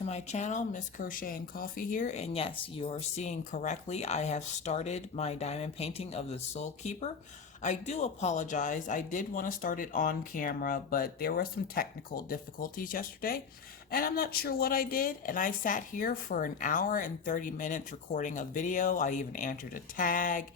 to my channel, Miss Crochet and Coffee here, and yes, you're seeing correctly. I have started my diamond painting of the Soul Keeper. I do apologize. I did want to start it on camera, but there were some technical difficulties yesterday, and I'm not sure what I did, and I sat here for an hour and 30 minutes recording a video. I even entered a tag,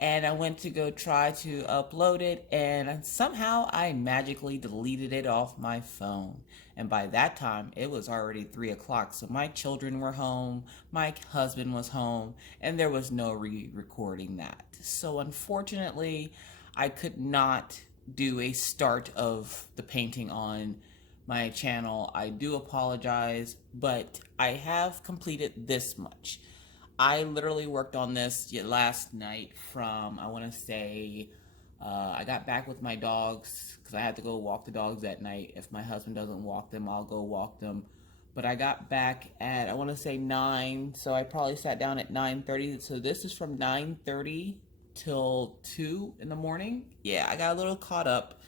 and I went to go try to upload it, and somehow I magically deleted it off my phone. And by that time, it was already 3 o'clock, so my children were home, my husband was home, and there was no re-recording that. So unfortunately, I could not do a start of the painting on my channel. I do apologize, but I have completed this much. I literally worked on this last night from, I want to say, I got back with my dogs because I had to go walk the dogs at night. If my husband doesn't walk them, I'll go walk them. But I got back at, I want to say 9, so I probably sat down at 9:30. So this is from 9:30 till 2 in the morning. Yeah, I got a little caught up.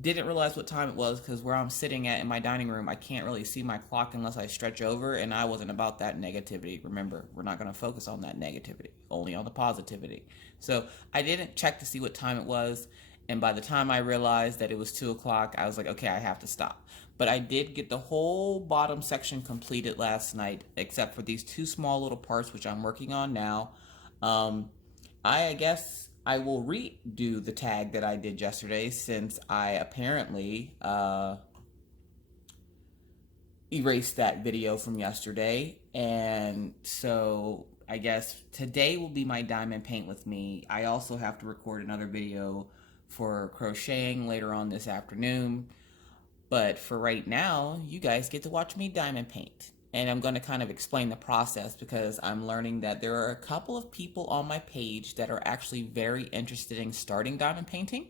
Didn't realize what time it was because where I'm sitting at in my dining room, I can't really see my clock unless I stretch over, and I wasn't about that negativity. Remember, we're not going to focus on that negativity, only on the positivity. So I didn't check to see what time it was, and by the time I realized that it was 2 o'clock, I was like, okay, I have to stop. But I did get the whole bottom section completed last night, except for these 2 small little parts, which I'm working on now. I guess I will redo the tag that I did yesterday since I apparently erased that video from yesterday. And so I guess today will be my diamond paint with me. I also have to record another video for crocheting later on this afternoon. But for right now, you guys get to watch me diamond paint. And I'm going to kind of explain the process because I'm learning that there are a couple of people on my page that are actually very interested in starting diamond painting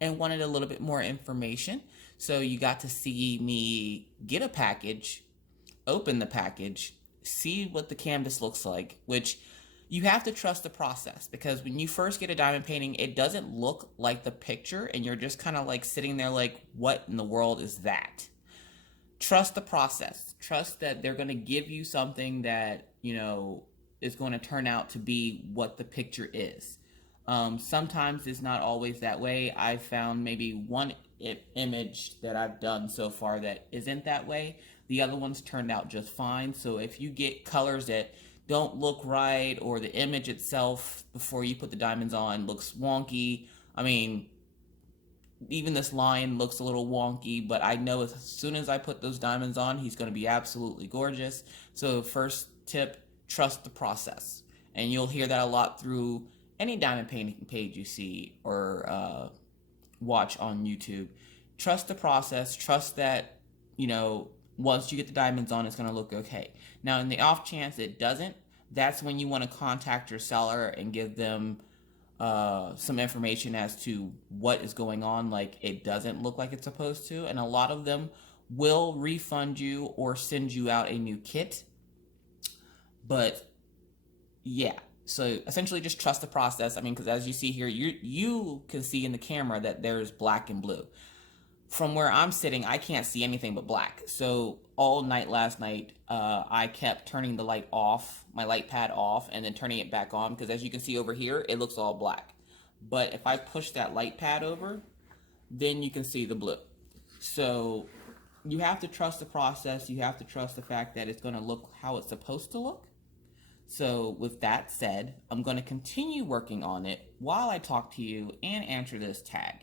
and wanted a little bit more information. So you got to see me get a package, open the package, see what the canvas looks like, which you have to trust the process because when you first get a diamond painting, it doesn't look like the picture and you're just kind of like sitting there like, what in the world is that? Trust the process. Trust that they're going to give you something that, you know, is going to turn out to be what the picture is. Sometimes it's not always that way. I've found maybe one image that I've done so far that isn't that way. The other ones turned out just fine. So if you get colors that don't look right or the image itself before you put the diamonds on looks wonky, I mean, even this lion looks a little wonky, but I know as soon as I put those diamonds on, he's going to be absolutely gorgeous. So first tip, trust the process. And you'll hear that a lot through any diamond painting page you see or watch on YouTube. Trust the process. Trust that, you know, once you get the diamonds on, it's going to look okay. Now, in the off chance it doesn't, that's when you want to contact your seller and give them some information as to what is going on, like it doesn't look like it's supposed to, and a lot of them will refund you or send you out a new kit. But yeah, so essentially just trust the process. I mean, because as you see here, you can see in the camera that there's black and blue. From where I'm sitting, I can't see anything but black. So all night last night, I kept turning the light off, my light pad off, and then turning it back on. Because as you can see over here, it looks all black. But if I push that light pad over, then you can see the blue. So you have to trust the process. You have to trust the fact that it's going to look how it's supposed to look. So with that said, I'm going to continue working on it while I talk to you and answer this tag.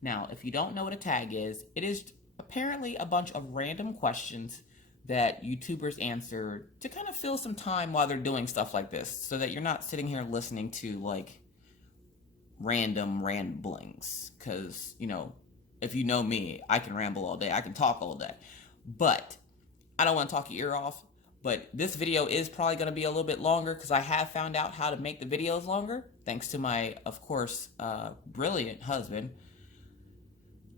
Now, if you don't know what a tag is, it is apparently a bunch of random questions that YouTubers answer to kind of fill some time while they're doing stuff like this so that you're not sitting here listening to like random ramblings. Because, you know, if you know me, I can ramble all day. I can talk all day. But I don't want to talk your ear off. But this video is probably going to be a little bit longer because I have found out how to make the videos longer. Thanks to my, of course, brilliant husband.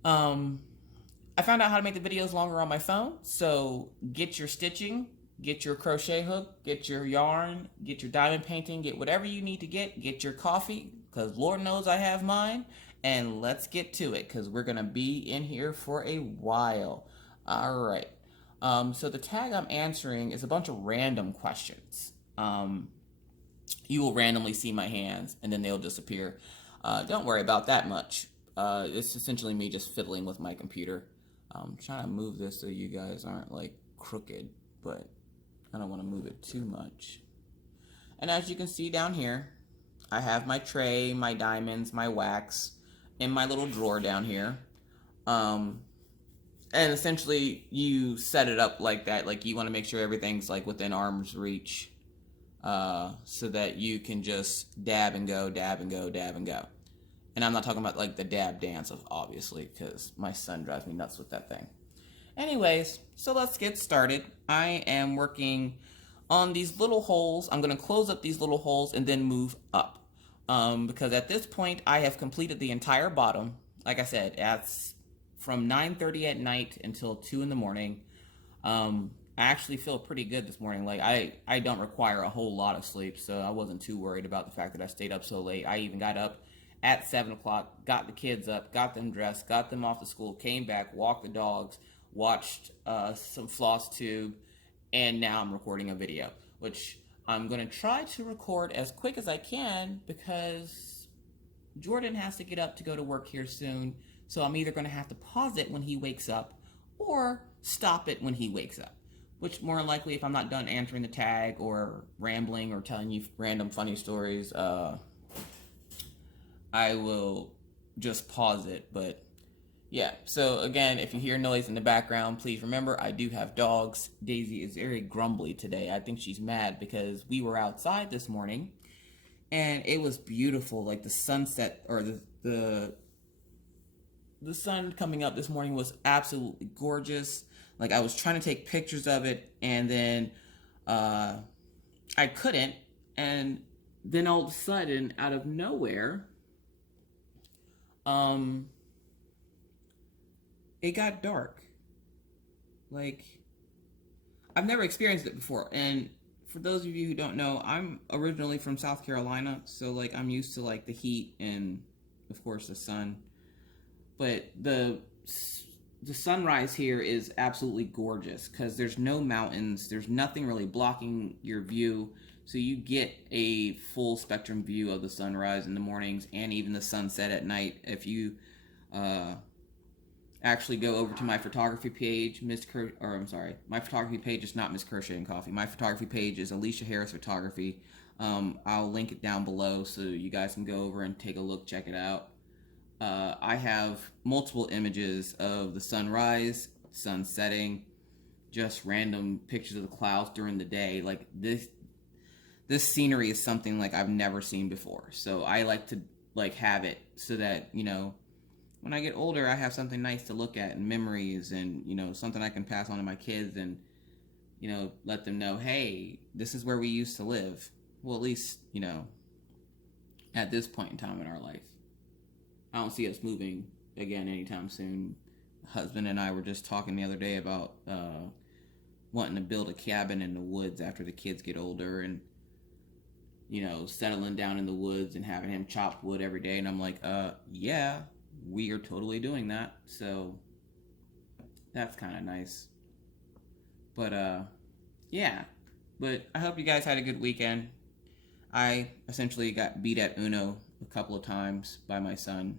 I found out how to make the videos longer on my phone, so get your stitching, get your crochet hook, get your yarn, get your diamond painting, get whatever you need to get your coffee, because Lord knows I have mine, and let's get to it, because we're going to be in here for a while. All right. So the tag I'm answering is a bunch of random questions. You will randomly see my hands and then they'll disappear. Don't worry about that much. It's essentially me just fiddling with my computer. I'm trying to move this so you guys aren't like crooked, but I don't want to move it too much. And as you can see down here, I have my tray, my diamonds, my wax, in my little drawer down here. And essentially you set it up like that. Like you want to make sure everything's like within arm's reach, so that you can just dab and go, dab and go, dab and go. And I'm not talking about like the dab dance, obviously, because my son drives me nuts with that thing. Anyways, so let's get started. I am working on these little holes. I'm going to close up these little holes and then move up. Because at this point, I have completed the entire bottom. Like I said, that's from 9:30 at night until 2 in the morning. I actually feel pretty good this morning. Like I don't require a whole lot of sleep, so I wasn't too worried about the fact that I stayed up so late. I even got up at 7 o'clock, got the kids up, got them dressed, got them off to school, came back, walked the dogs, watched some floss tube, and now I'm recording a video, which I'm going to try to record as quick as I can because Jordan has to get up to go to work here soon, so I'm either going to have to pause it when he wakes up or stop it when he wakes up. Which more likely, if I'm not done answering the tag or rambling or telling you random funny stories, I will just pause it. But yeah, so again, if you hear noise in the background, please remember I do have dogs. Daisy is very grumbly today. I think she's mad because we were outside this morning and it was beautiful. Like the sunset or the sun coming up this morning was absolutely gorgeous. Like I was trying to take pictures of it and then I couldn't. And then all of a sudden, out of nowhere, it got dark. Like, I've never experienced it before. And for those of you who don't know, I'm originally from South Carolina. So, like, I'm used to, like, the heat and, of course, the sun. But the sunrise here is absolutely gorgeous because there's no mountains. There's nothing really blocking your view. So you get a full spectrum view of the sunrise in the mornings and even the sunset at night. If you actually go over to my photography page, my photography page is not Miss Crochet and Coffee. My photography page is Alicia Harris Photography. I'll link it down below so you guys can go over and take a look, check it out. I have multiple images of the sunrise, sun setting, just random pictures of the clouds during the day. Like this scenery is something like I've never seen before. So I like to like have it so that, you know, when I get older, I have something nice to look at and memories and, you know, something I can pass on to my kids and, you know, let them know, hey, this is where we used to live. Well, at least, you know, at this point in time in our life. I don't see us moving again anytime soon. Husband and I were just talking the other day about wanting to build a cabin in the woods after the kids get older and, you know, settling down in the woods and having him chop wood every day. And I'm like, yeah, we are totally doing that. So that's kind of nice. But, yeah. But I hope you guys had a good weekend. I essentially got beat at Uno a couple of times by my son.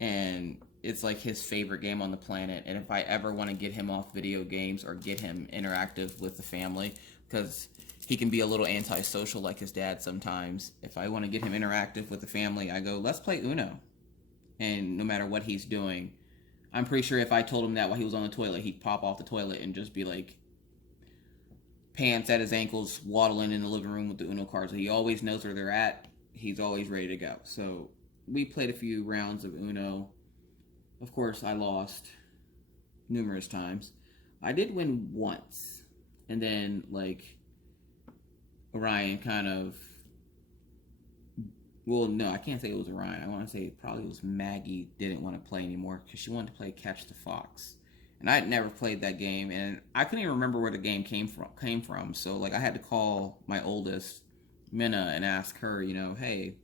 And it's like his favorite game on the planet. And if I ever want to get him off video games or get him interactive with the family, because he can be a little antisocial like his dad sometimes. If I want to get him interactive with the family, I go, let's play Uno. And no matter what he's doing, I'm pretty sure if I told him that while he was on the toilet, he'd pop off the toilet and just be like pants at his ankles, waddling in the living room with the Uno cards. He always knows where they're at. He's always ready to go. So we played a few rounds of Uno. Of course, I lost numerous times. I did win once. And then, like, Orion kind of... Well, no, I can't say it was Orion. I want to say it probably was Maggie didn't want to play anymore because she wanted to play Catch the Fox. And I had never played that game, and I couldn't even remember where the game came from. So, like, I had to call my oldest, Minna, and ask her, you know, hey,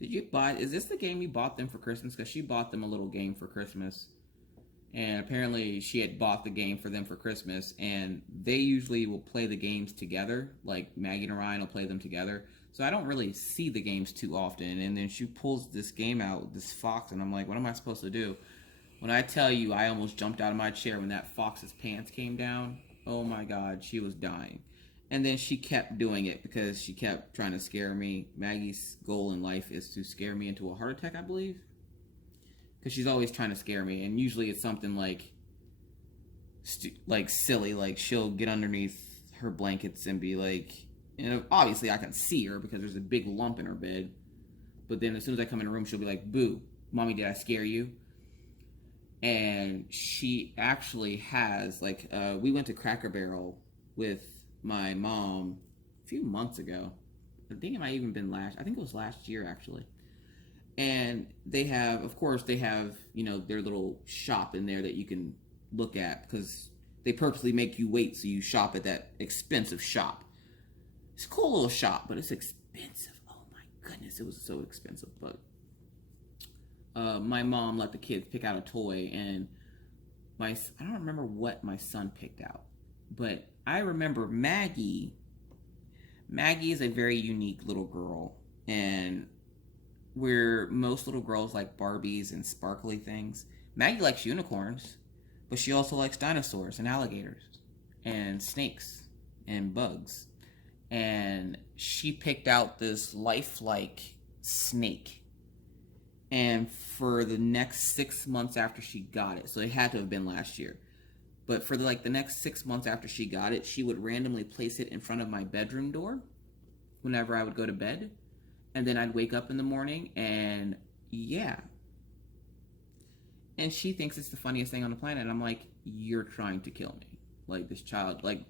is this the game you bought them for Christmas? Because she bought them a little game for Christmas. And apparently she had bought the game for them for Christmas, and they usually will play the games together. Like Maggie and Ryan will play them together. So I don't really see the games too often. And then she pulls this game out, this fox, and I'm like, what am I supposed to do? When I tell you I almost jumped out of my chair when that fox's pants came down, oh my God, she was dying. And then she kept doing it because she kept trying to scare me. Maggie's goal in life is to scare me into a heart attack, I believe. Because she's always trying to scare me. And usually it's something like silly. Like she'll get underneath her blankets and be like... And obviously I can see her because there's a big lump in her bed. But then as soon as I come in the room, she'll be like, boo, mommy, did I scare you? And she actually has, like, we went to Cracker Barrel with my mom a few months ago. I think it might even been I think it was last year, actually. And they have, of course, you know, their little shop in there that you can look at because they purposely make you wait so you shop at that expensive shop. It's a cool little shop, but it's expensive. Oh my goodness, it was so expensive. But my mom let the kids pick out a toy, and I don't remember what my son picked out, but I remember Maggie. Maggie is a very unique little girl, and where most little girls like Barbies and sparkly things, Maggie likes unicorns, but she also likes dinosaurs and alligators and snakes and bugs. And she picked out this lifelike snake. And for the next 6 months after she got it, so it had to have been last year, but for the next 6 months after she got it, she would randomly place it in front of my bedroom door whenever I would go to bed. And then I'd wake up in the morning and yeah. And she thinks it's the funniest thing on the planet. And I'm like, you're trying to kill me. Like this child, like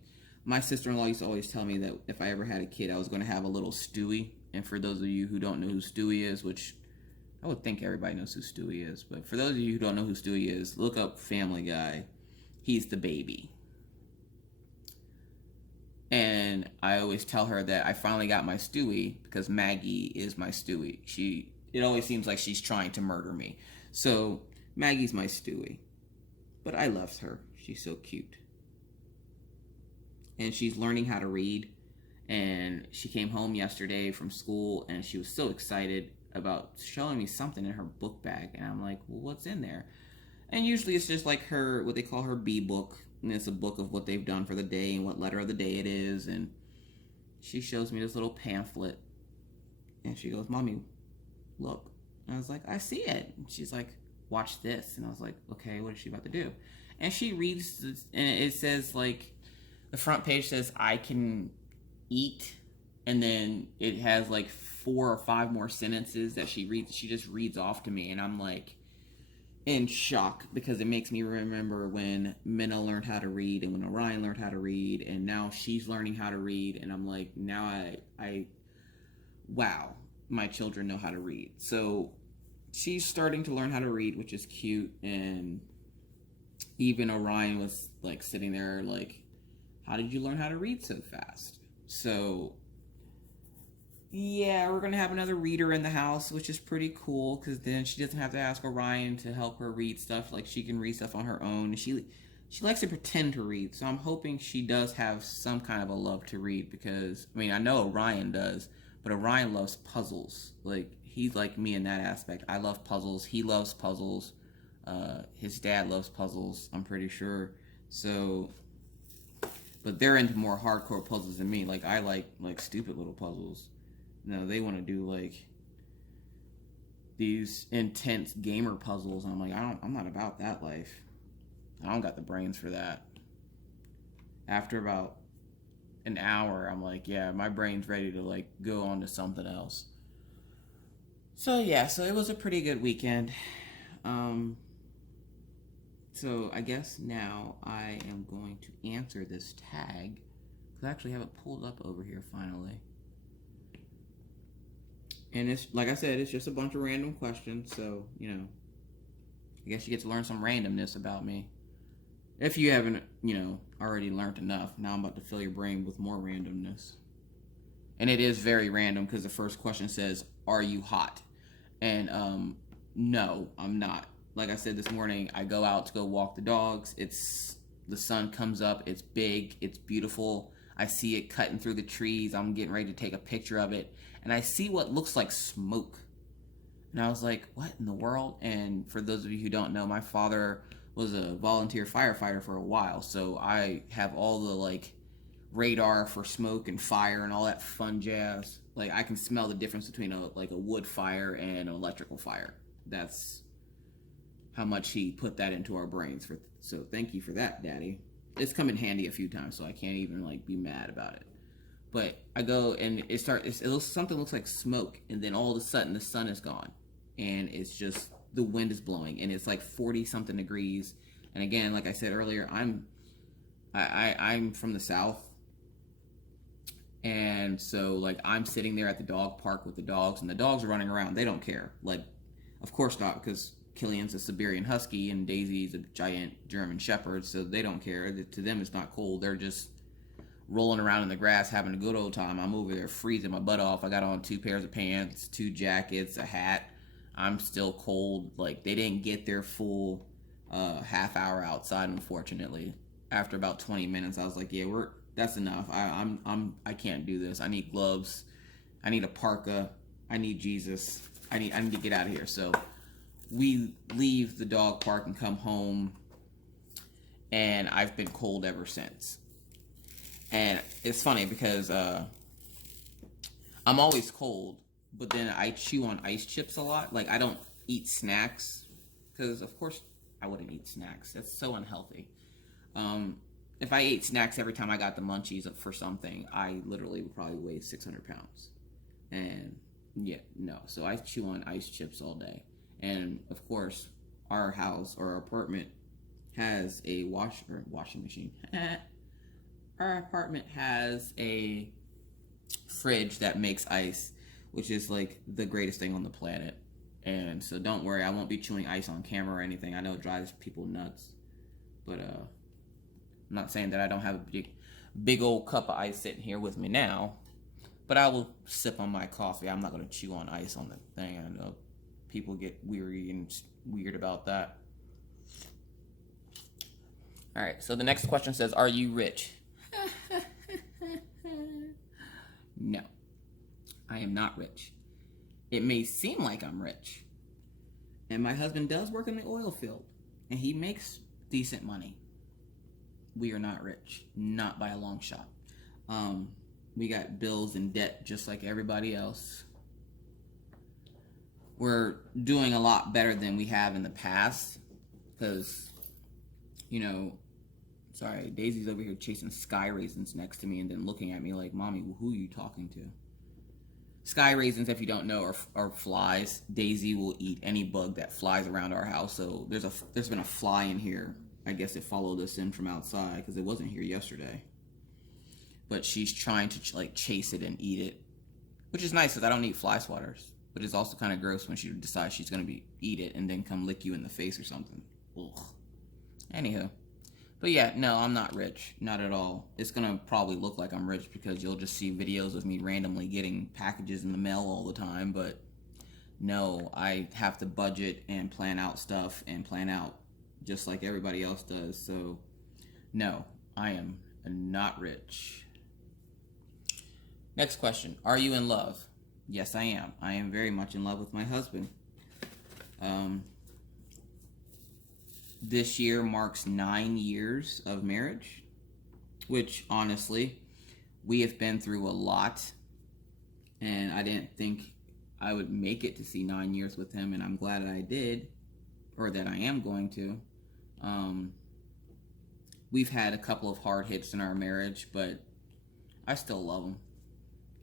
my sister-in-law used to always tell me that if I ever had a kid, I was going to have a little Stewie. And for those of you who don't know who Stewie is, which I would think everybody knows who Stewie is, but for those of you who don't know who Stewie is, look up Family Guy. He's the baby. And I always tell her that I finally got my Stewie because Maggie is my Stewie. It always seems like she's trying to murder me. So Maggie's my Stewie. But I love her. She's so cute. And she's learning how to read. And she came home yesterday from school and she was so excited about showing me something in her book bag. And I'm like, well, what's in there? And usually it's just like what they call her B book. And it's a book of what they've done for the day and what letter of the day it is. And she shows me this little pamphlet. And she goes, Mommy, look. And I was like, I see it. And she's like, watch this. And I was like, okay, what is she about to do? And she reads, and it says, like, the front page says, I can eat. And then it has, like, 4 or 5 more sentences that she reads. She just reads off to me. And I'm like, in shock because it makes me remember when Minna learned how to read and when Orion learned how to read, and now she's learning how to read, and I'm like, now wow, my children know how to read. So she's starting to learn how to read, which is cute. And even Orion was like sitting there like, how did you learn how to read so fast? So yeah, we're going to have another reader in the house, which is pretty cool because then she doesn't have to ask Orion to help her read stuff. Like, she can read stuff on her own. She likes to pretend to read, so I'm hoping she does have some kind of a love to read because, I mean, I know Orion does, but Orion loves puzzles. Like, he's like me in that aspect. I love puzzles. He loves puzzles. His dad loves puzzles, I'm pretty sure. So, but they're into more hardcore puzzles than me. Like, I like stupid little puzzles. No, they want to do like these intense gamer puzzles. And I'm like, I'm not about that life. I don't got the brains for that. After about an hour, I'm like, yeah, my brain's ready to like go on to something else. So yeah, so it was a pretty good weekend. So I guess now I am going to answer this tag because I actually have it pulled up over here finally. And it's, like I said, it's just a bunch of random questions, so, you know, I guess you get to learn some randomness about me. If you haven't, you know, already learned enough, now I'm about to fill your brain with more randomness. And it is very random because the first question says, are you hot? And, no, I'm not. like I said this morning, I go out to go walk the dogs. The sun comes up. It's big. It's beautiful. I see it cutting through the trees. I'm getting ready to take a picture of it. And I see what looks like smoke. And I was like, what in the world? And for those of you who don't know, my father was a volunteer firefighter for a while. So I have all the like radar for smoke and fire and all that fun jazz. Like I can smell the difference between a wood fire and an electrical fire. That's how much he put that into our brains. So thank you for that, Daddy. It's come in handy a few times, so I can't even like be mad about it. But I go and something looks like smoke, and then all of a sudden the sun is gone, and it's just the wind is blowing, and it's like 40 something degrees. And again, like I said earlier, I'm from the South. And so, like, I'm sitting there at the dog park with the dogs, and the dogs are running around. They don't care. Like, of course not, because Killian's a Siberian Husky, and Daisy's a giant German Shepherd, so they don't care. To them, it's not cold. They're just rolling around in the grass, having a good old time. I'm over there freezing my butt off. I got on 2 pairs of pants, 2 jackets, a hat. I'm still cold. Like, they didn't get their full half hour outside, unfortunately. After about 20 minutes, I was like, yeah, that's enough. I can't do this. I need gloves. I need a parka. I need Jesus. I need to get out of here. So we leave the dog park and come home, and I've been cold ever since. And it's funny because I'm always cold, but then I chew on ice chips a lot. Like, I don't eat snacks because, of course, I wouldn't eat snacks. That's so unhealthy. If I ate snacks every time I got the munchies for something, I literally would probably weigh 600 pounds. And yeah, no. So I chew on ice chips all day. And of course, our house or our apartment has a washing machine. Our apartment has a fridge that makes ice, which is like the greatest thing on the planet. And so don't worry, I won't be chewing ice on camera or anything. I know it drives people nuts. But I'm not saying that I don't have a big old cup of ice sitting here with me now, but I will sip on my coffee. I'm not going to chew on ice on the thing. I know people get weary and weird about that. All right, so the next question says, are you rich? No, I am not rich. It may seem like I'm rich. And my husband does work in the oil field, and he makes decent money. We are not rich, not by a long shot. We got bills and debt just like everybody else. We're doing a lot better than we have in the past because, sorry, Daisy's over here chasing sky raisins next to me and then looking at me like, Mommy, who are you talking to? Sky raisins, if you don't know, are flies. Daisy will eat any bug that flies around our house. So there's been a fly in here. I guess it followed us in from outside because it wasn't here yesterday. But she's trying to like chase it and eat it, which is nice because I don't eat fly swatters. But it's also kind of gross when she decides she's going to eat it and then come lick you in the face or something. Ugh. Anywho. But yeah, no, I'm not rich. Not at all. It's going to probably look like I'm rich because you'll just see videos of me randomly getting packages in the mail all the time. But no, I have to budget and plan out stuff and plan out just like everybody else does. So no, I am not rich. Next question. Are you in love? Yes, I am. I am very much in love with my husband. This year marks 9 years of marriage, which honestly, we have been through a lot, and I didn't think I would make it to see 9 years with him, and I'm glad that I did, or that I am going to. We've had a couple of hard hits in our marriage, but I still love him.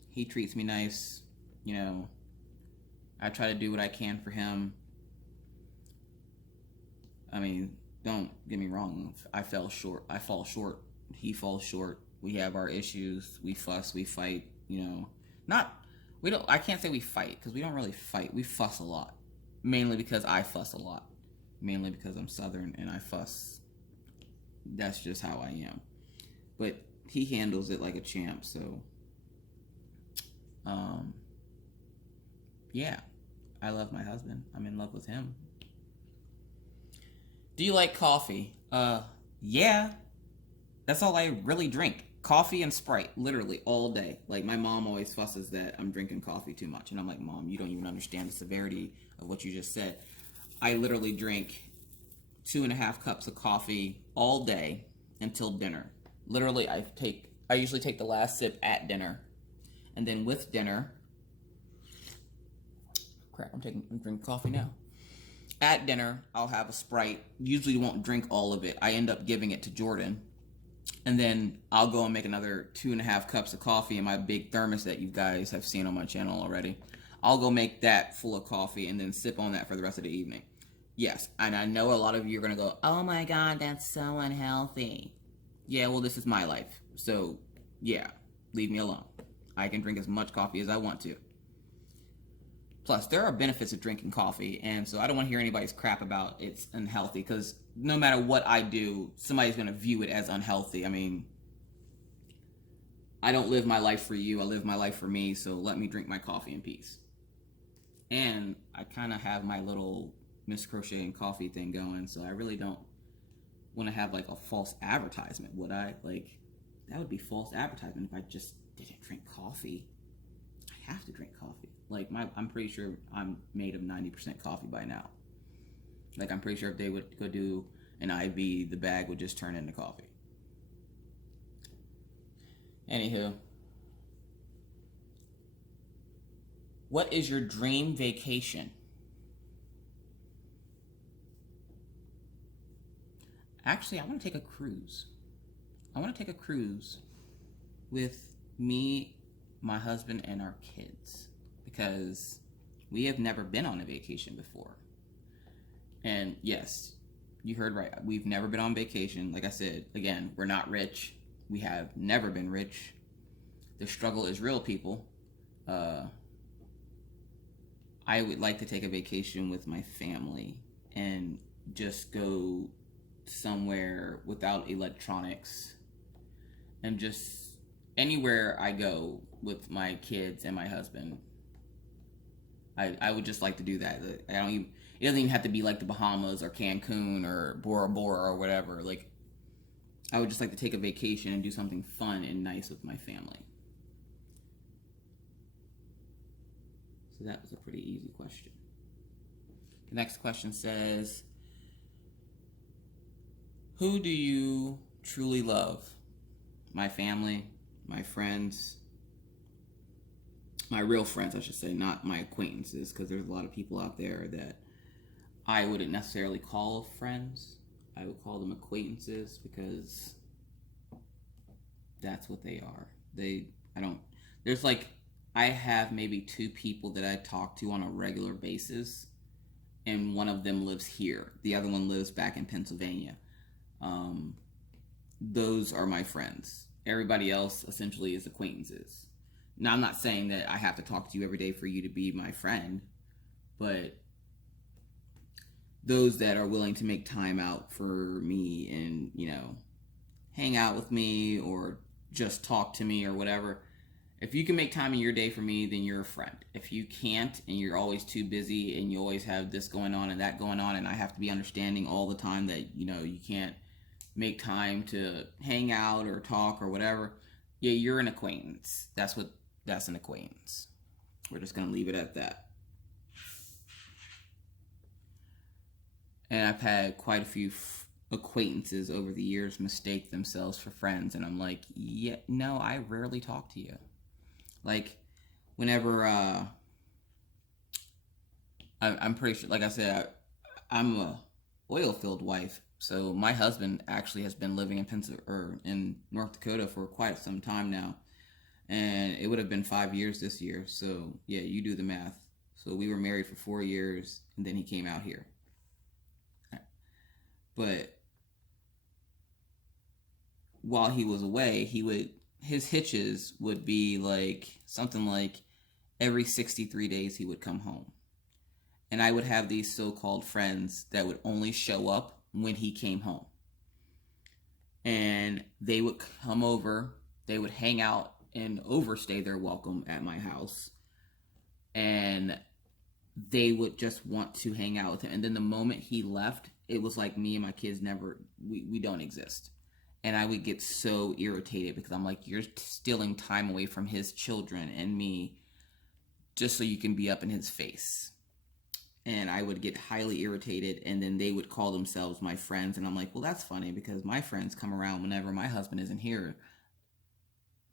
He treats me nice. I try to do what I can for him. I mean, don't get me wrong. I fall short. He falls short. We have our issues. We fuss. We fight. I can't say we fight because we don't really fight. We fuss a lot. Mainly because I fuss a lot. Mainly because I'm Southern and I fuss. That's just how I am. But he handles it like a champ. So, yeah, I love my husband. I'm in love with him. Do you like coffee? Yeah. That's all I really drink. Coffee and Sprite, literally all day. Like my mom always fusses that I'm drinking coffee too much, and I'm like, Mom, you don't even understand the severity of what you just said. I literally drink 2.5 cups of coffee all day until dinner. Literally, I usually take the last sip at dinner, and then with dinner, crap, I'm drinking coffee now. At dinner, I'll have a Sprite. Usually, won't drink all of it. I end up giving it to Jordan, and then I'll go and make another 2.5 cups of coffee in my big thermos that you guys have seen on my channel already. I'll go make that full of coffee and then sip on that for the rest of the evening. Yes, and I know a lot of you are going to go, oh my God, that's so unhealthy. Yeah, well, this is my life. So, yeah, leave me alone. I can drink as much coffee as I want to. Plus, there are benefits of drinking coffee, and so I don't want to hear anybody's crap about it's unhealthy, because no matter what I do, somebody's going to view it as unhealthy. I mean, I don't live my life for you, I live my life for me, so let me drink my coffee in peace. And I kind of have my little Miss Crochet and Coffee thing going, so I really don't want to have like a false advertisement, would I? Like, that would be false advertisement if I just didn't drink coffee. I have to drink coffee. Like, I'm pretty sure I'm made of 90% coffee by now. Like, I'm pretty sure if they would go do an IV, the bag would just turn into coffee. Anywho, what is your dream vacation? Actually, I want to take a cruise. I want to take a cruise with me, my husband, and our kids, because we have never been on a vacation before. And yes, you heard right. We've never been on vacation. Like I said, again, we're not rich. We have never been rich. The struggle is real, people. I would like to take a vacation with my family and just go somewhere without electronics, and just anywhere I go with my kids and my husband. I would just like to do that. It doesn't even have to be like the Bahamas or Cancun or Bora Bora or whatever. Like, I would just like to take a vacation and do something fun and nice with my family. So that was a pretty easy question. The next question says, who do you truly love? My family, my friends, my real friends, I should say, not my acquaintances, because there's a lot of people out there that I wouldn't necessarily call friends. I would call them acquaintances, because that's what they are. I have maybe 2 people that I talk to on a regular basis, and one of them lives here. The other one lives back in Pennsylvania. Those are my friends. Everybody else essentially is acquaintances. Now, I'm not saying that I have to talk to you every day for you to be my friend, but those that are willing to make time out for me and, hang out with me or just talk to me or whatever. If you can make time in your day for me, then you're a friend. If you can't, and you're always too busy and you always have this going on and that going on, and I have to be understanding all the time that, you can't make time to hang out or talk or whatever, yeah, you're an acquaintance. That's an acquaintance. We're just going to leave it at that. And I've had quite a few acquaintances over the years mistake themselves for friends, and I'm like, yeah, no, I rarely talk to you. Like, whenever I'm pretty sure, like I said, I'm a oil-filled wife, so my husband actually has been living in North Dakota for quite some time now, and it would have been 5 years this year. So yeah, you do the math. So we were married for 4 years, and then he came out here. But while he was away, his hitches would be like something like every 63 days he would come home. And I would have these so-called friends that would only show up when he came home. And they would come over, they would hang out and overstay their welcome at my house. And they would just want to hang out with him. And then the moment he left, it was like me and my kids we don't exist. And I would get so irritated because I'm like, you're stealing time away from his children and me just so you can be up in his face. And I would get highly irritated, and then they would call themselves my friends. And I'm like, well, that's funny because my friends come around whenever my husband isn't here.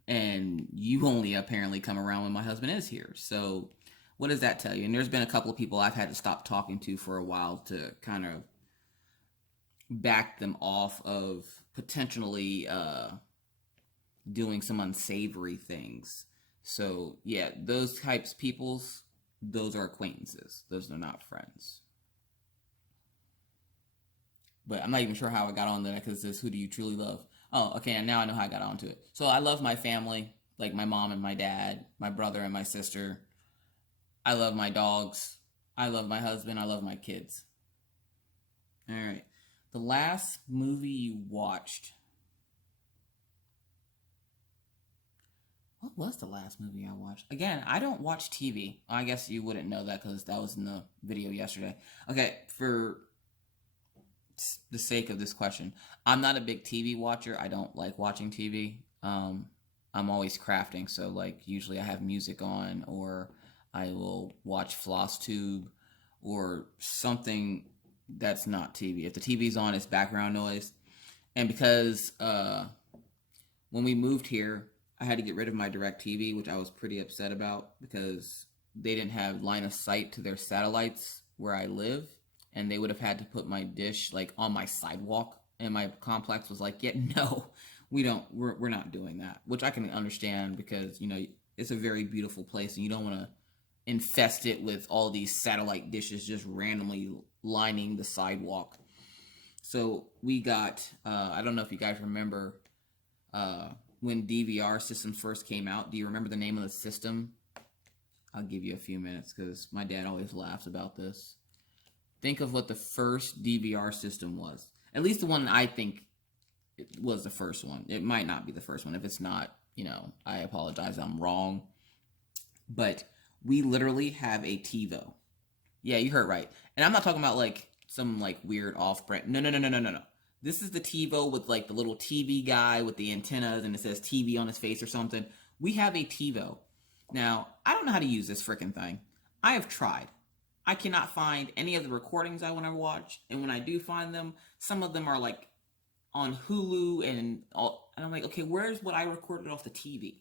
And you only apparently come around when my husband is here. So what does that tell you? And there's been a couple of people I've had to stop talking to for a while to kind of back them off of potentially doing some unsavory things. So yeah, those types of peoples, those are acquaintances. Those are not friends. But I'm not even sure how I got on that because it says, who do you truly love? Oh, okay, and now I know how I got onto it. So I love my family, like my mom and my dad, my brother and my sister. I love my dogs. I love my husband. I love my kids. All right. The last movie you watched. What was the last movie I watched? Again, I don't watch TV. I guess you wouldn't know that because that was in the video yesterday. Okay, for the sake of this question, I'm not a big TV watcher. I don't like watching TV. I'm always crafting, so like usually I have music on, or I will watch FlossTube or something that's not TV. If the TV's on, it's background noise. And because when we moved here, I had to get rid of my DirecTV, which I was pretty upset about because they didn't have line of sight to their satellites where I live, and they would have had to put my dish like on my sidewalk, and my complex was like, yeah, no, we're not doing that, which I can understand because, you know, it's a very beautiful place and you don't want to infest it with all these satellite dishes just randomly lining the sidewalk. So we got, I don't know if you guys remember, when DVR systems first came out. Do you remember the name of the system? I'll give you a few minutes because my dad always laughs about this. Think of what the first DVR system was. At least the one I think it was the first one. It might not be the first one. If it's not, you know, I apologize. I'm wrong. But we literally have a TiVo. Yeah, you heard right. And I'm not talking about like some like weird off-brand. No. This is the TiVo with like the little TV guy with the antennas and it says TV on his face or something. We have a TiVo. Now, I don't know how to use this freaking thing. I have tried. I cannot find any of the recordings I want to watch. And when I do find them, some of them are like on Hulu and all. And I'm like, okay, where's what I recorded off the TV?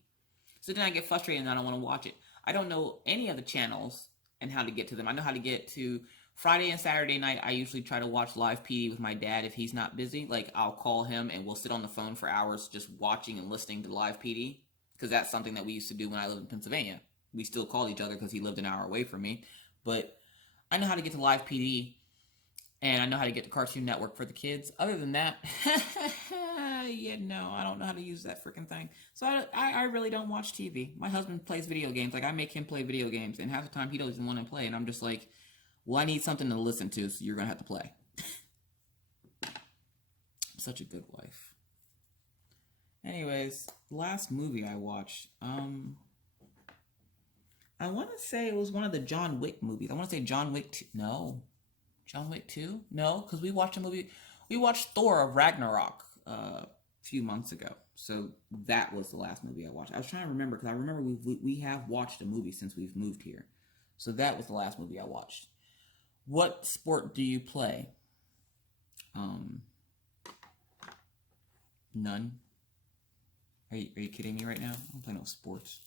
So then I get frustrated and I don't want to watch it. I don't know any of the channels and how to get to them. I know how to get to Friday and Saturday night. I usually try to watch live PD with my dad if he's not busy. Like, I'll call him and we'll sit on the phone for hours just watching and listening to live PD, because that's something that we used to do when I lived in Pennsylvania. We still called each other because he lived an hour away from me. But I know how to get to live PD, and I know how to get to Cartoon Network for the kids. Other than that, yeah, no, I don't know how to use that freaking thing. So I really don't watch TV. My husband plays video games. Like, I make him play video games, and half the time he doesn't want to play, and I'm just like, well, I need something to listen to, so you're going to have to play. I'm such a good wife. Anyways, last movie I watched, I want to say it was one of the John Wick movies. I want to say John Wick 2. No. John Wick 2? No, because we watched a movie. We watched Thor of Ragnarok a few months ago. So that was the last movie I watched. I was trying to remember because I remember we have watched a movie since we've moved here. So that was the last movie I watched. What sport do you play? None. Are you kidding me right now? I don't play no sports.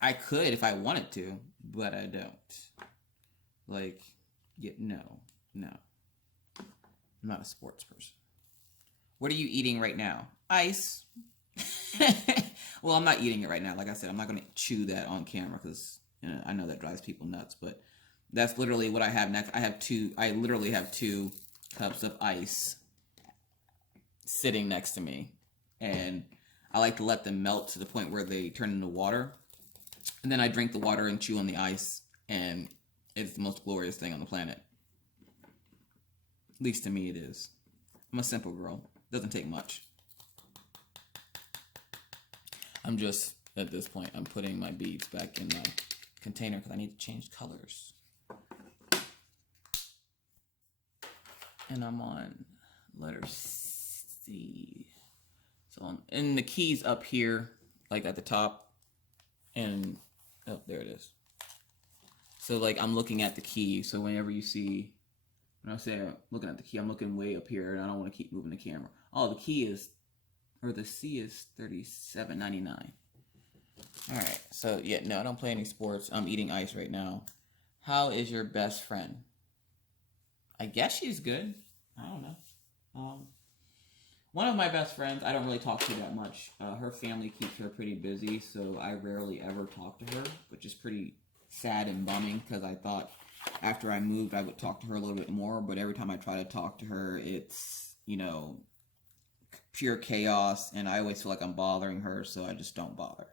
I could if I wanted to, but I don't. Like, no. I'm not a sports person. What are you eating right now? Ice. Well, I'm not eating it right now. Like I said, I'm not going to chew that on camera because, you know, I know that drives people nuts, but that's literally what I have next. I literally have 2 cups of ice sitting next to me, and I like to let them melt to the point where they turn into water. And then I drink the water and chew on the ice, and it's the most glorious thing on the planet. At least to me it is. I'm a simple girl. Doesn't take much. I'm just, at this point, I'm putting my beads back in my container because I need to change colors. and I'm on letter C. So and the key's up here, like at the top, and oh, there it is. So like I'm looking at the key. So whenever you see, when I say I'm looking at the key, I'm looking way up here, and I don't want to keep moving the camera. Oh, the key is, or the C is $37.99. All right. So yeah, no, I don't play any sports. I'm eating ice right now. How is your best friend? I guess she's good. I don't know. One of my best friends, I don't really talk to that much. Her family keeps her pretty busy, so I rarely ever talk to her, which is pretty sad and bumming because I thought after I moved I would talk to her a little bit more, but every time I try to talk to her, it's, you know, pure chaos, and I always feel like I'm bothering her, so I just don't bother.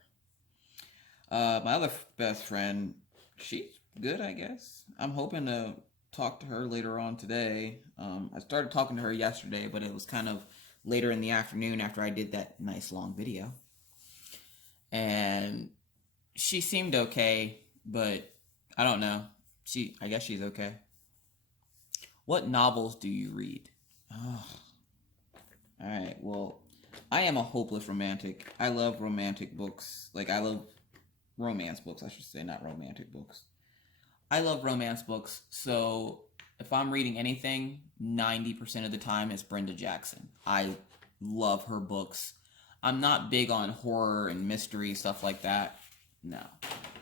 My other best friend, she's good, I guess. I'm hoping to talk to her later on today. I started talking to her yesterday, but it was kind of later in the afternoon after I did that nice long video. And she seemed okay, but I don't know. I guess she's okay. What novels do you read? Oh. All right, well, I am a hopeless romantic. I love romantic books. Like, I love romance books, I should say, not romantic books. I love romance books, so if I'm reading anything, 90% of the time it's Brenda Jackson. I love her books. I'm not big on horror and mystery, stuff like that. No.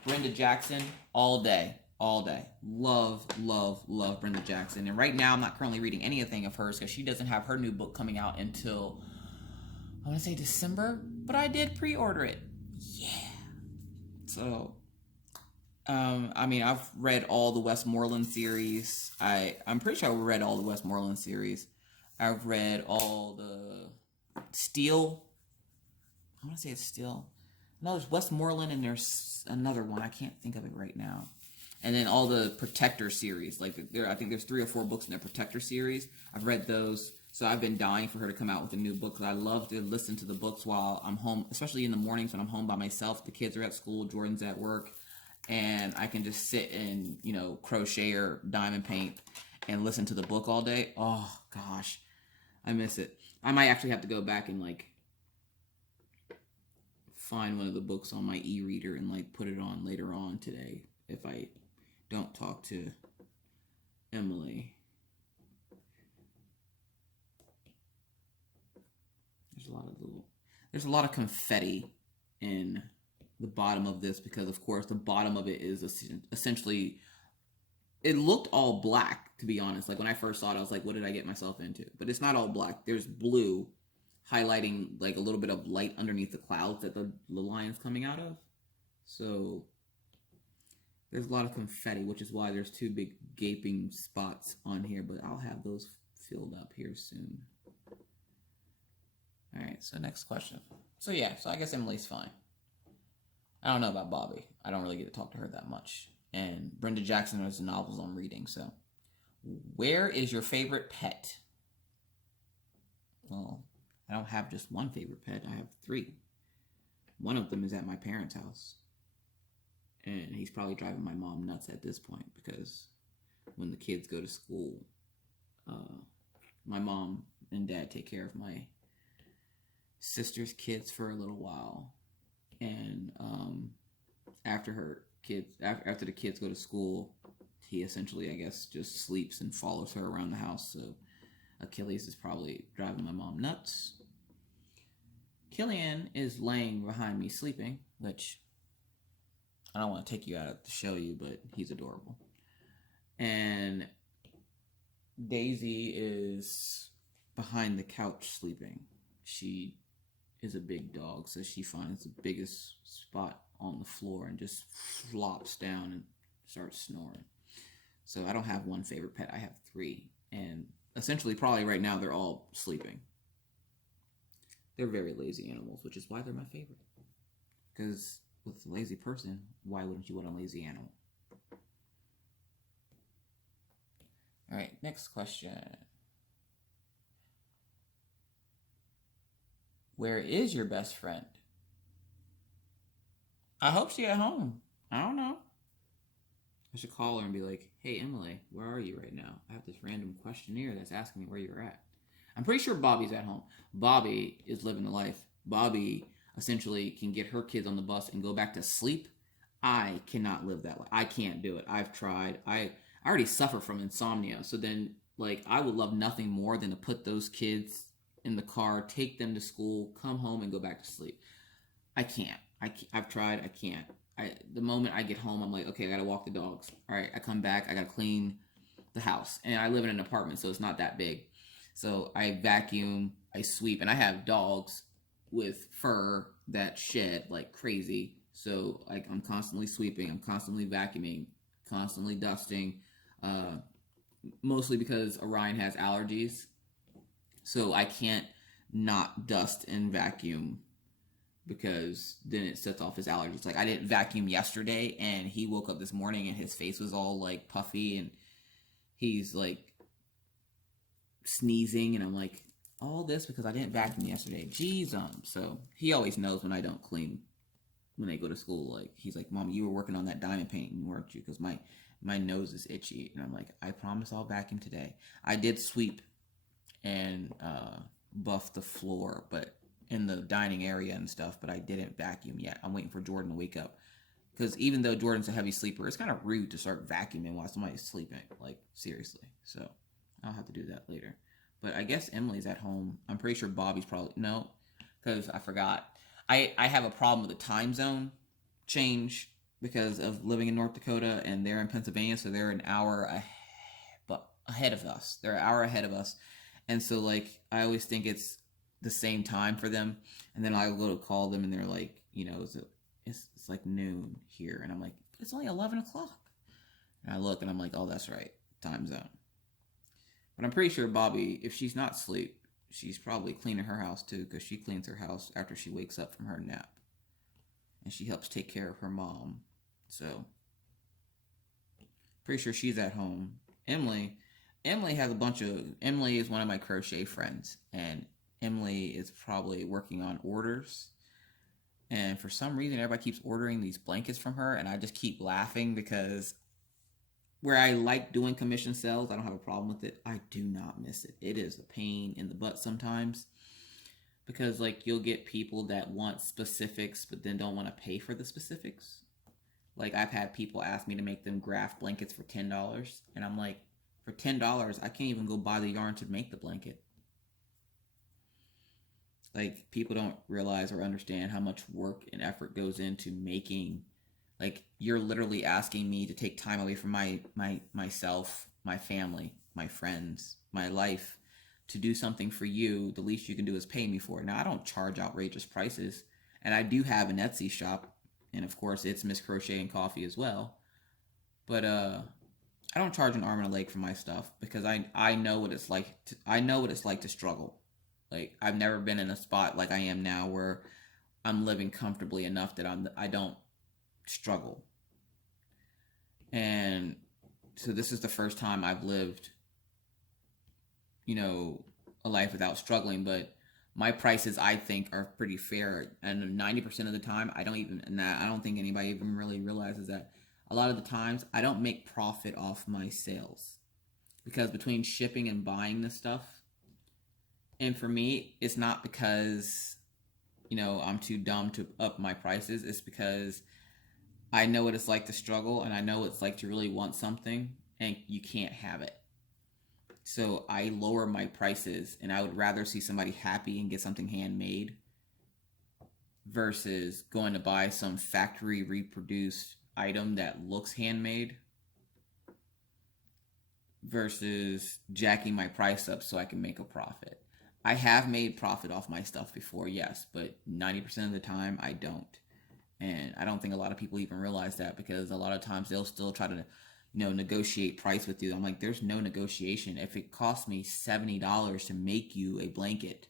Brenda Jackson, all day. All day. Love, love, love Brenda Jackson. And right now, I'm not currently reading anything of hers because she doesn't have her new book coming out until, I want to say December, but I did pre-order it. Yeah. So, I mean, I've read all the Westmoreland series. I'm pretty sure I read all the Westmoreland series. I've read all the Steel. I want to say it's Steel. No, there's Westmoreland and there's another one. I can't think of it right now. And then all the Protector series. Like, I think there's 3 or 4 books in the Protector series. I've read those. So I've been dying for her to come out with a new book because I love to listen to the books while I'm home, especially in the mornings when I'm home by myself. The kids are at school, Jordan's at work, and I can just sit and, you know, crochet or diamond paint and listen to the book all day. Oh, gosh. I miss it. I might actually have to go back and, like, find one of the books on my e-reader and, like, put it on later on today if I don't talk to Emily. There's a lot of confetti in the bottom of this because, of course, the bottom of it is essentially, it looked all black, to be honest. Like, when I first saw it, I was like, what did I get myself into? But it's not all black. There's blue highlighting, like, a little bit of light underneath the clouds that the line's coming out of. So there's a lot of confetti, which is why there's 2 big gaping spots on here, but I'll have those filled up here soon. All right, so next question. So yeah, so I guess Emily's fine. I don't know about Bobby. I don't really get to talk to her that much. And Brenda Jackson is the novels I'm reading, so. Where is your favorite pet? Well, I don't have just one favorite pet. I have 3. One of them is at my parents' house. And he's probably driving my mom nuts at this point because when the kids go to school, my mom and dad take care of my sister's kids for a little while, and after the kids go to school, he essentially, I guess, just sleeps and follows her around the house. So Achilles is probably driving my mom nuts. Killian is laying behind me sleeping, which I don't want to take you out to show you, but he's adorable. And Daisy is behind the couch sleeping. She is a big dog, so she finds the biggest spot on the floor and just flops down and starts snoring. So I don't have one favorite pet. I have 3. And essentially, probably right now, they're all sleeping. They're very lazy animals, which is why they're my favorite. Because with a lazy person, why wouldn't you want a lazy animal? All right, next question. Where is your best friend? I hope she's at home. I don't know. I should call her and be like, hey, Emily, where are you right now? I have this random questionnaire that's asking me where you're at. I'm pretty sure Bobby's at home. Bobby is living the life. Bobby essentially can get her kids on the bus and go back to sleep. I cannot live that life. I can't do it. I've tried. I already suffer from insomnia. So then, like, I would love nothing more than to put those kids in the car, take them to school, come home, and go back to sleep. I can't. I've tried. I can't. The moment I get home, I'm like, okay, I gotta walk the dogs. All right, I come back, I gotta clean the house, and I live in an apartment, so it's not that big. So I vacuum, I sweep, and I have dogs with fur that shed like crazy. So like I'm constantly sweeping, I'm constantly vacuuming, constantly dusting. Mostly because Orion has allergies, so I can't not dust and vacuum because then it sets off his allergies. Like I didn't vacuum yesterday, and he woke up this morning and his face was all like puffy, and he's like sneezing, and I'm like, all this because I didn't vacuum yesterday. Jeez, so he always knows when I don't clean when they go to school. Like he's like, Mom, you were working on that diamond painting, weren't you? Because my nose is itchy, and I'm like, I promise I'll vacuum today. I did sweep and buff the floor, but in the dining area and stuff, but I didn't vacuum yet. I'm waiting for Jordan to wake up, because even though Jordan's a heavy sleeper, it's kind of rude to start vacuuming while somebody's sleeping, like seriously. So I'll have to do that later. But I guess Emily's at home. I'm pretty sure Bobby's probably no, because I forgot. I have a problem with the time zone change because of living in North Dakota, and they're in Pennsylvania, so they're an hour ahead of us. They're an hour ahead of us, and so like I always think it's the same time for them, and then I go to call them, and they're like, you know, it's like noon here, and I'm like, it's only 11 o'clock, and I look, and I'm like, oh, that's right, time zone. But I'm pretty sure Bobby, if she's not asleep, she's probably cleaning her house too, because she cleans her house after she wakes up from her nap, and she helps take care of her mom. So pretty sure she's at home. Emily has a bunch of. Emily is one of my crochet friends, and Emily is probably working on orders. And for some reason, everybody keeps ordering these blankets from her, and I just keep laughing because where I like doing commission sales, I don't have a problem with it. I do not miss it. It is a pain in the butt sometimes, because like you'll get people that want specifics but then don't want to pay for the specifics. Like I've had people ask me to make them graph blankets for $10, and I'm like, for $10, I can't even go buy the yarn to make the blanket. Like people don't realize or understand how much work and effort goes into making. Like you're literally asking me to take time away from myself, my family, my friends, my life, to do something for you. The least you can do is pay me for it. Now I don't charge outrageous prices, and I do have an Etsy shop, and of course it's Miss Crochet and Coffee as well. But I don't charge an arm and a leg for my stuff, because I know what it's like. I know what it's like to struggle. Like I've never been in a spot like I am now where I'm living comfortably enough that I don't struggle. And so this is the first time I've lived, you know, a life without struggling. But my prices, I think, are pretty fair, and 90% of the time I don't think anybody even really realizes that a lot of the times I don't make profit off my sales, because between shipping and buying this stuff, and for me, it's not because, you know, I'm too dumb to up my prices. It's because I know what it's like to struggle, and I know what it's like to really want something and you can't have it. So I lower my prices, and I would rather see somebody happy and get something handmade versus going to buy some factory reproduced item that looks handmade, versus jacking my price up so I can make a profit. I have made profit off my stuff before, yes, but 90% of the time I don't. And I don't think a lot of people even realize that, because a lot of times they'll still try to, you know, negotiate price with you. I'm like, there's no negotiation. If it costs me $70 to make you a blanket,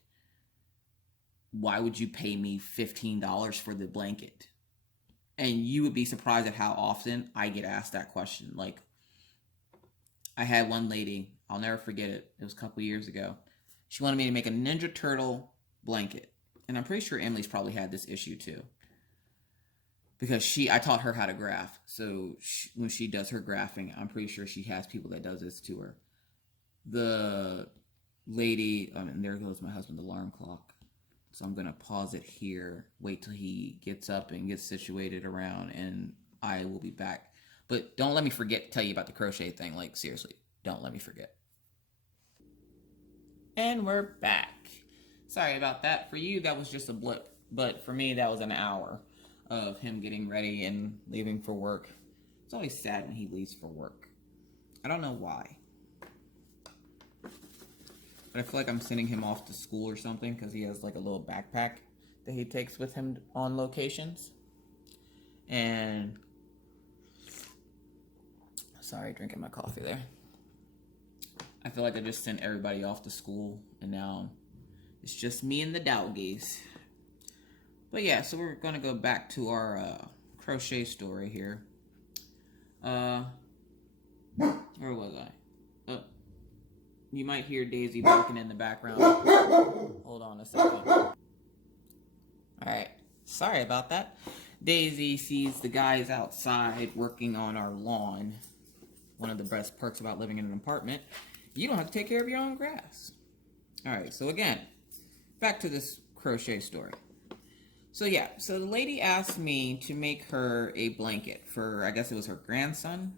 why would you pay me $15 for the blanket? And you would be surprised at how often I get asked that question. Like, I had one lady, I'll never forget it. It was a couple years ago. She wanted me to make a Ninja Turtle blanket. And I'm pretty sure Emily's probably had this issue too. because I taught her how to graph. So when she does her graphing, I'm pretty sure she has people that does this to her. The lady, and there goes my husband's alarm clock. So I'm going to pause it here, wait till he gets up and gets situated around, and I will be back. But don't let me forget to tell you about the crochet thing. Like, seriously, don't let me forget. And we're back. Sorry about that. For you, that was just a blip. But for me, that was an hour of him getting ready and leaving for work. It's always sad when he leaves for work. I don't know why. But I feel like I'm sending him off to school or something because he has like a little backpack that he takes with him on locations. And sorry, drinking my coffee there. I feel like I just sent everybody off to school and now it's just me and the doggies. But yeah, so we're gonna go back to our crochet story here. Where was I? You might hear Daisy barking in the background. Hold on a second. Alright, sorry about that. Daisy sees the guys outside working on our lawn. One of the best perks about living in an apartment, you don't have to take care of your own grass. Alright, so again, back to this crochet story. So yeah, so the lady asked me to make her a blanket for, I guess it was her grandson.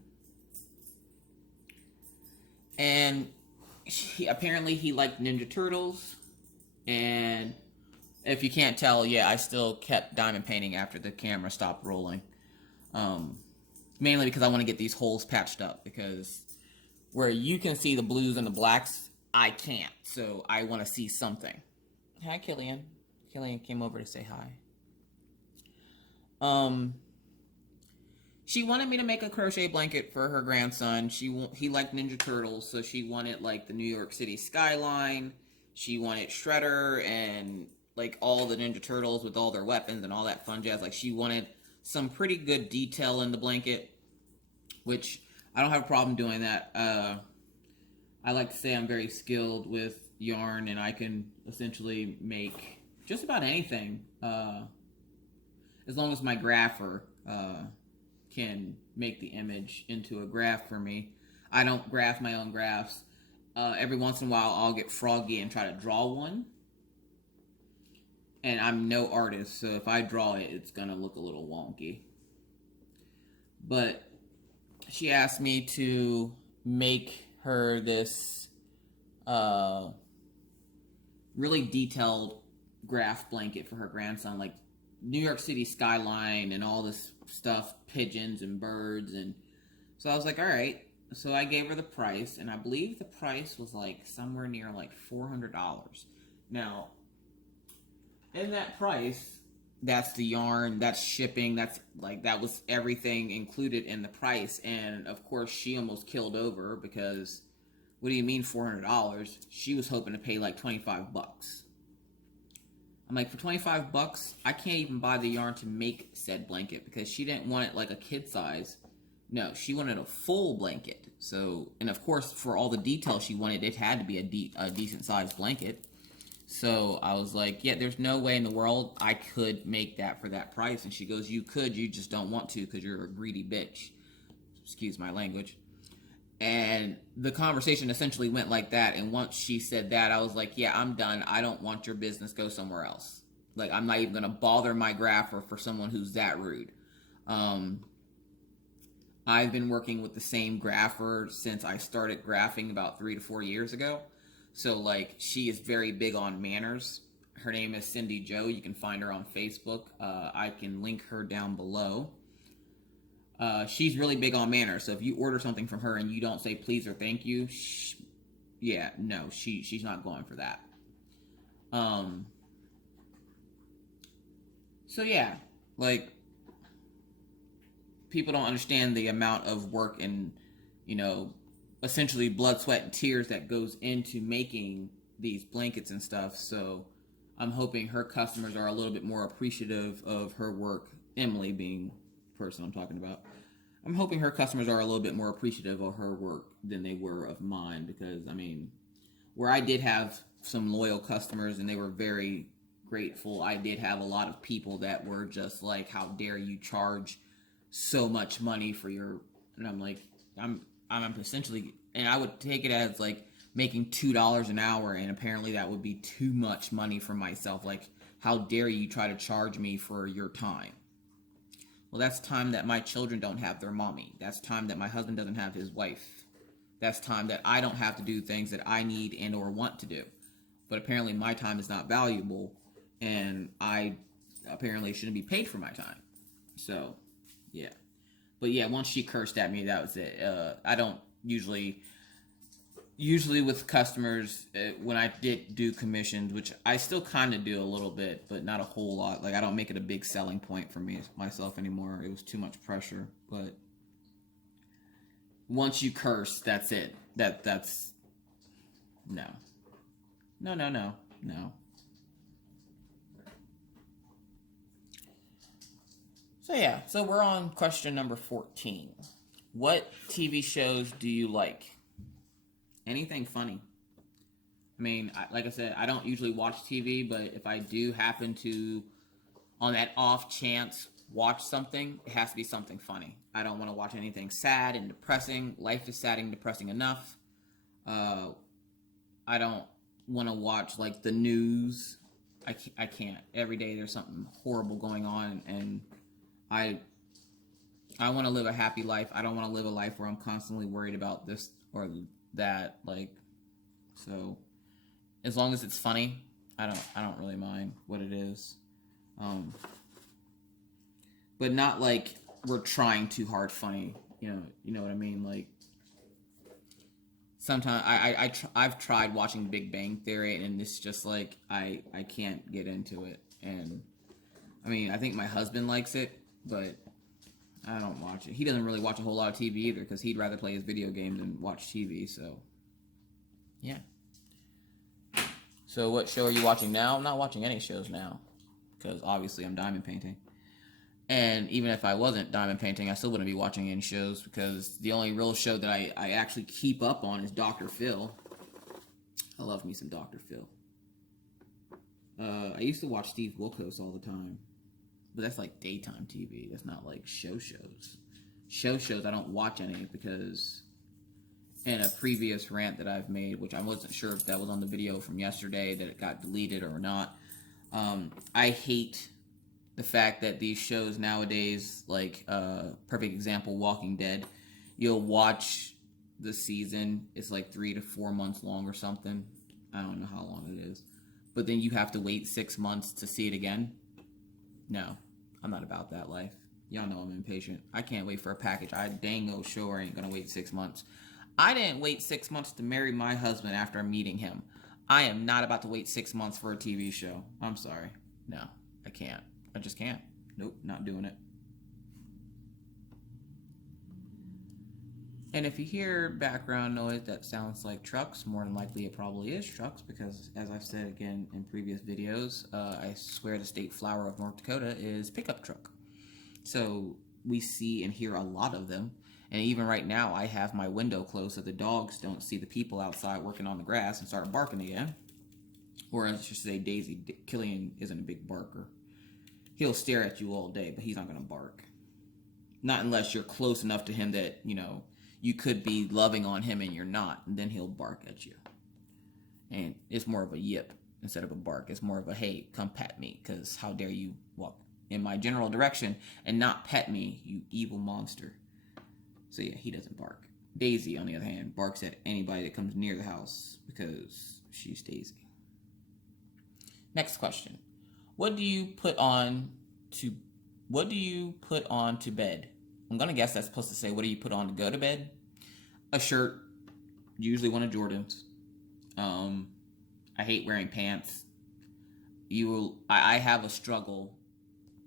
And apparently he liked Ninja Turtles. And if you can't tell, yeah, I still kept diamond painting after the camera stopped rolling. Mainly because I want to get these holes patched up. Because where you can see the blues and the blacks, I can't. So I want to see something. Hi, Killian. Killian came over to say hi. She wanted me to make a crochet blanket for her grandson. He liked Ninja Turtles, so she wanted like the New York City skyline. She wanted Shredder and like all the Ninja Turtles with all their weapons and all that fun jazz. Like she wanted some pretty good detail in the blanket, which I don't have a problem doing that. I like to say I'm very skilled with yarn and I can essentially make just about anything. As long as my grapher can make the image into a graph for me. I don't graph my own graphs. Every once in a while I'll get froggy and try to draw one. And I'm no artist, so if I draw it, it's gonna look a little wonky. But she asked me to make her this really detailed graph blanket for her grandson, like New York City skyline and all this stuff, pigeons and birds. And so I was like, all right. So I gave her the price, and I believe the price was like somewhere near like $400. Now, in that price, that's the yarn, that's shipping, that's like, that was everything included in the price. And of course she almost killed over because what do you mean $400? She was hoping to pay like 25 bucks. I'm like, for 25 bucks, I can't even buy the yarn to make said blanket because she didn't want it like a kid size. No, she wanted a full blanket. So, and of course, for all the detail she wanted, it had to be a decent sized blanket. So I was like, yeah, there's no way in the world I could make that for that price. And she goes, you could, you just don't want to because you're a greedy bitch. Excuse my language. And the conversation essentially went like that. And once she said that, I was like, yeah, I'm done. I don't want your business. Go somewhere else. Like, I'm not even going to bother my grapher for someone who's that rude. I've been working with the same grapher since I started graphing about 3 to 4 years ago. So, like, she is very big on manners. Her name is Cindy Joe. You can find her on Facebook. I can link her down below. She's really big on manners. So if you order something from her and you don't say please or thank you, she's not going for that. So yeah, like, people don't understand the amount of work and, you know, essentially blood, sweat, and tears that goes into making these blankets and stuff. So I'm hoping her customers are a little bit more appreciative of her work. Emily being the person I'm talking about. I'm hoping her customers are a little bit more appreciative of her work than they were of mine, because, I mean, where I did have some loyal customers and they were very grateful. I did have a lot of people that were just like, how dare you charge so much money for your, and I'm like, I'm essentially, and I would take it as like making $2 an hour, and apparently that would be too much money for myself. Like, how dare you try to charge me for your time? Well, that's time that my children don't have their mommy. That's time that my husband doesn't have his wife. That's time that I don't have to do things that I need and or want to do. But apparently my time is not valuable, and I apparently shouldn't be paid for my time. So, yeah. But yeah, once she cursed at me, that was it. I don't usually with customers, when I did do commissions, which I still kind of do a little bit, but not a whole lot. Like, I don't make it a big selling point for myself anymore. It was too much pressure. But once you curse, that's it. That's no. So yeah, so we're on question number 14. What TV shows do you like? Anything funny. I mean, like I said, I don't usually watch TV, but if I do happen to, on that off chance, watch something, it has to be something funny. I don't want to watch anything sad and depressing. Life is sad and depressing enough. I don't want to watch, like, the news. I can't. Every day there's something horrible going on, and I want to live a happy life. I don't want to live a life where I'm constantly worried about this or that, like, so as long as it's funny, I don't really mind what it is, but not like we're trying too hard funny, you know what I mean. Like, sometimes I've tried watching Big Bang Theory, and it's just like I can't get into it. And I mean, I think my husband likes it, but I don't watch it. He doesn't really watch a whole lot of TV either, because he'd rather play his video games than watch TV, so yeah. So what show are you watching now? I'm not watching any shows now, because obviously I'm diamond painting. And even if I wasn't diamond painting, I still wouldn't be watching any shows, because the only real show that I actually keep up on is Dr. Phil. I love me some Dr. Phil. I used to watch Steve Wilkos all the time. But that's like daytime TV. That's not like shows. Shows, I don't watch any, because in a previous rant that I've made, which I wasn't sure if that was on the video from yesterday, that it got deleted or not, I hate the fact that these shows nowadays, like, perfect example, Walking Dead, you'll watch the season, it's like 3 to 4 months long or something. I don't know how long it is. But then you have to wait 6 months to see it again. No, I'm not about that life. Y'all know I'm impatient. I can't wait for a package. I dango sure ain't gonna wait 6 months. I didn't wait 6 months to marry my husband after meeting him. I am not about to wait 6 months for a TV show. I'm sorry. No, I can't. I just can't. Nope, not doing it. And if you hear background noise that sounds like trucks, more than likely it probably is trucks, because as I've said again in previous videos, I swear the state flower of North Dakota is pickup truck. So we see and hear a lot of them. And even right now, I have my window closed so the dogs don't see the people outside working on the grass and start barking again. Or I should say Daisy. Killian isn't a big barker. He'll stare at you all day, but he's not going to bark. Not unless you're close enough to him that, you could be loving on him and you're not, and then he'll bark at you. And it's more of a yip instead of a bark. It's more of a, hey, come pet me, because how dare you walk in my general direction and not pet me, you evil monster. So yeah, he doesn't bark. Daisy, on the other hand, barks at anybody that comes near the house, because she's Daisy. Next question. What do you put on to bed? I'm going to guess that's supposed to say, what do you put on to go to bed? A shirt, usually one of Jordan's. I hate wearing pants. I have a struggle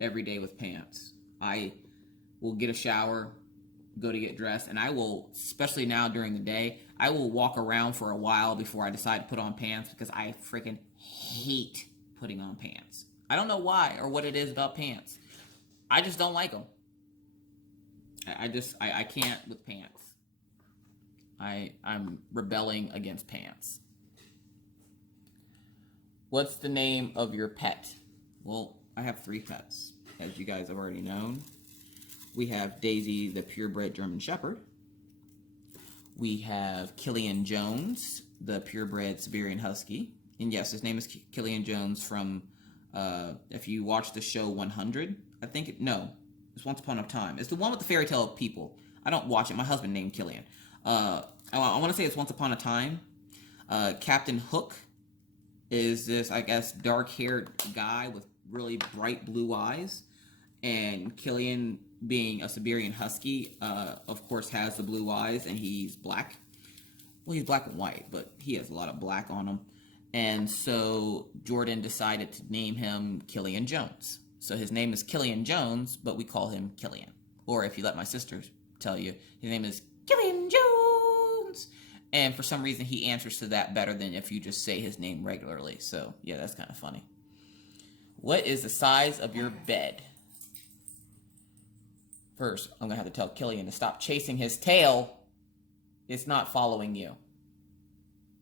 every day with pants. I will get a shower, go to get dressed, and I will, especially now during the day, I will walk around for a while before I decide to put on pants, because I freaking hate putting on pants. I don't know why or what it is about pants. I just don't like them. I can't with pants. I'm rebelling against pants. What's the name of your pet? Well, I have 3 pets, as you guys have already known. We have Daisy, the purebred German Shepherd. We have Killian Jones, the purebred Siberian Husky. And yes, his name is Killian Jones from, if you watch the show 100, I think, it's Once Upon a Time. It's the one with the fairy tale people. I don't watch it. My husband named Killian. I want to say it's Once Upon a Time. Captain Hook is this, I guess, dark-haired guy with really bright blue eyes. And Killian, being a Siberian Husky, of course, has the blue eyes, and he's black. Well, he's black and white, but he has a lot of black on him. And so Jordan decided to name him Killian Jones. So his name is Killian Jones, but we call him Killian. Or if you let my sister tell you, his name is Killian Jones. And for some reason, he answers to that better than if you just say his name regularly. So, yeah, that's kind of funny. What is the size of your bed? First, I'm going to have to tell Killian to stop chasing his tail. It's not following you.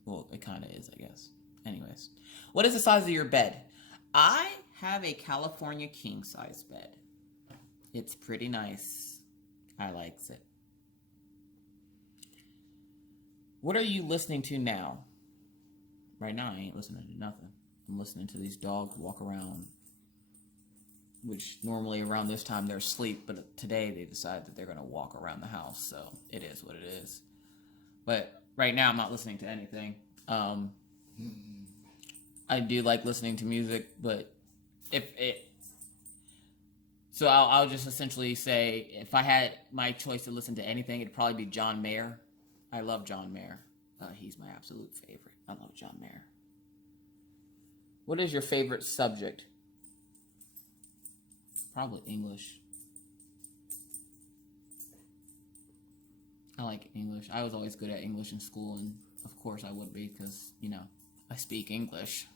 Well, it kind of is, I guess. Anyways. What is the size of your bed? I have a California king-size bed. It's pretty nice. I likes it. What are you listening to now? Right now, I ain't listening to nothing. I'm listening to these dogs walk around, which normally around this time they're asleep, but today they decide that they're going to walk around the house, so it is what it is. But right now, I'm not listening to anything. I do like listening to music, but so I'll just essentially say, if I had my choice to listen to anything, it'd probably be John Mayer. I love John Mayer. He's my absolute favorite. I love John Mayer. What is your favorite subject? Probably English. I like English. I was always good at English in school, and of course I would be because, I speak English.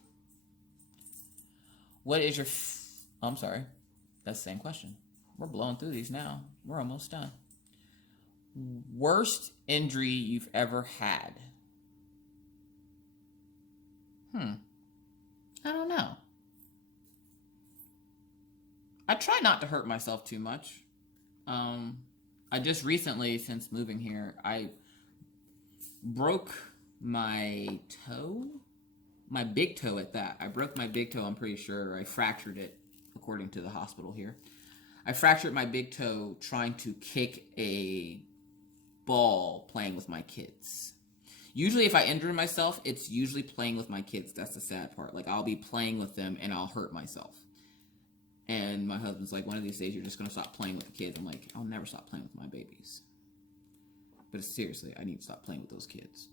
What is your... I'm sorry. That's the same question. We're blowing through these now. We're almost done. Worst injury you've ever had? I don't know. I try not to hurt myself too much. I just recently, since moving here, I broke my toe. My big toe at that. I broke my big toe, I'm pretty sure. I fractured it, according to the hospital here. I fractured my big toe trying to kick a ball playing with my kids. Usually if I injure myself, it's usually playing with my kids. That's the sad part. Like, I'll be playing with them and I'll hurt myself. And my husband's like, one of these days you're just going to stop playing with the kids. I'm like, I'll never stop playing with my babies. But seriously, I need to stop playing with those kids.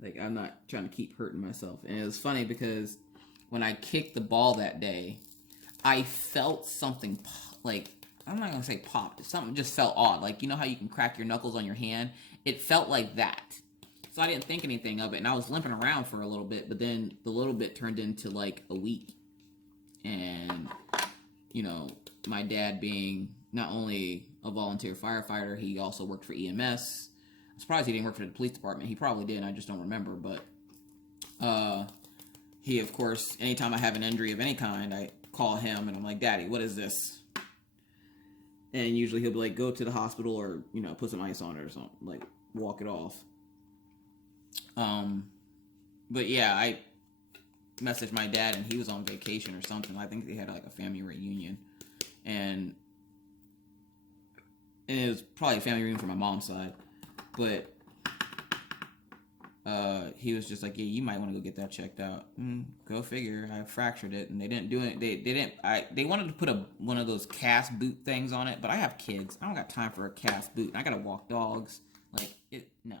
Like, I'm not trying to keep hurting myself. And it was funny because when I kicked the ball that day, I felt something, like, I'm not going to say popped. Something just felt odd. Like, you know how you can crack your knuckles on your hand? It felt like that. So I didn't think anything of it. And I was limping around for a little bit. But then the little bit turned into, like, a week. And, my dad being not only a volunteer firefighter, he also worked for EMS. I'm surprised he didn't work for the police department. He probably did, I just don't remember. But he, of course, anytime I have an injury of any kind, I call him and I'm like, Daddy, what is this? And usually he'll be like, go to the hospital or, put some ice on it or something. Like, walk it off. But yeah, I messaged my dad and he was on vacation or something. I think they had like a family reunion. And it was probably a family reunion from my mom's side. But he was just like, yeah, you might want to go get that checked out. Go figure. I fractured it, and they didn't do it. They wanted to put one of those cast boot things on it, but I have kids. I don't got time for a cast boot. I gotta walk dogs. No.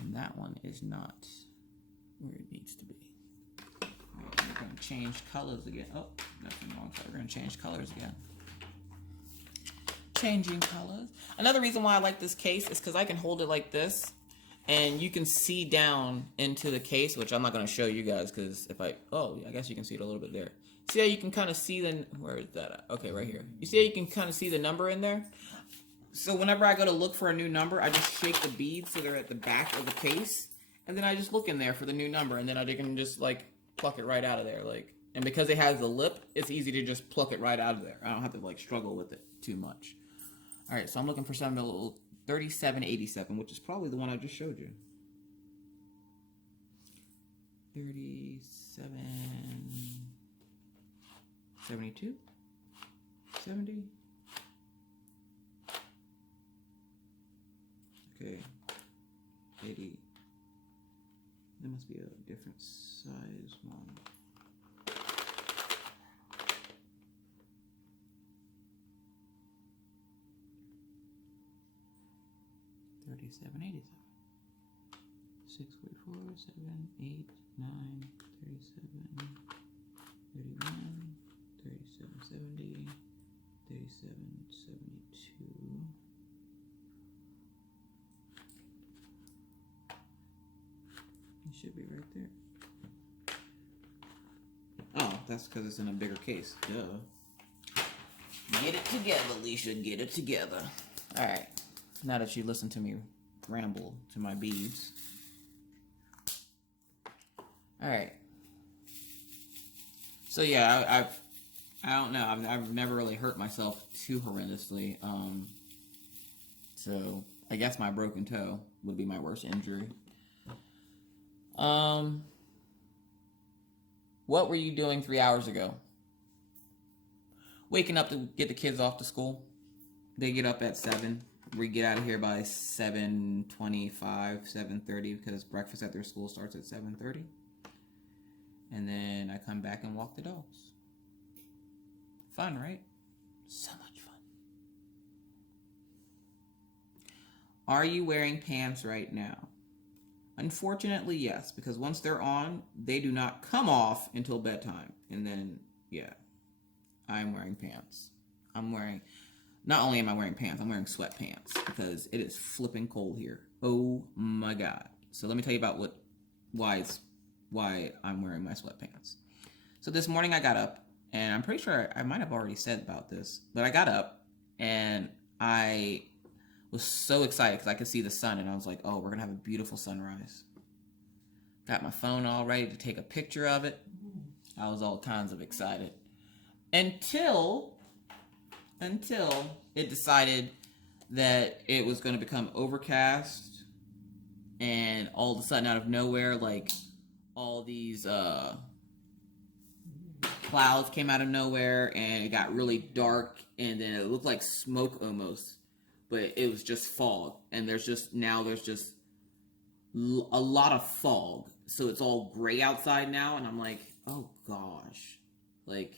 And that one is not where it needs to be. All right, we're gonna change colors again. Oh, that's the wrong color. We're gonna change colors again. Changing colors. Another reason why I like this case is because I can hold it like this and you can see down into the case, which I'm not going to show you guys because I guess you can see it a little bit there. See how you can kind of see where is that at? Okay, right here. You see how you can kind of see the number in there? So whenever I go to look for a new number, I just shake the beads so they're at the back of the case, and then I just look in there for the new number, and then I can just like pluck it right out of there. Like, and because it has the lip, it's easy to just pluck it right out of there. I don't have to like struggle with it too much. All right, so I'm looking for something a little 3787, which is probably the one I just showed you. 3772, 70. Okay, 80. There must be a different size one. $37.87. 6, 44, 7, 8, 9, 37, 31, 37.70, 37.72. It should be right there. Oh, that's because it's in a bigger case. Duh. Get it together, Alicia. Get it together. All right. Now that you listen to me ramble to my beads. All right. So yeah, I don't know. I've never really hurt myself too horrendously. So I guess my broken toe would be my worst injury. What were you doing 3 hours ago? Waking up to get the kids off to school. They get up at 7. We get out of here by 7:25, 7:30 because breakfast at their school starts at 7:30. And then I come back and walk the dogs. Fun, right? So much fun. Are you wearing pants right now? Unfortunately, yes, because once they're on, they do not come off until bedtime. And then, yeah, I'm wearing pants. Not only am I wearing pants, I'm wearing sweatpants because it is flipping cold here. Oh my God. So let me tell you about why I'm wearing my sweatpants. So this morning I got up, and I'm pretty sure I might have already said about this, but I got up and I was so excited because I could see the sun, and I was like, oh, we're going to have a beautiful sunrise. Got my phone all ready to take a picture of it. I was all kinds of excited. Until it decided that it was going to become overcast, and all of a sudden out of nowhere, like all these clouds came out of nowhere, and it got really dark, and then it looked like smoke almost, but it was just fog. And there's just a lot of fog, so it's all gray outside now, and I'm like, oh gosh, like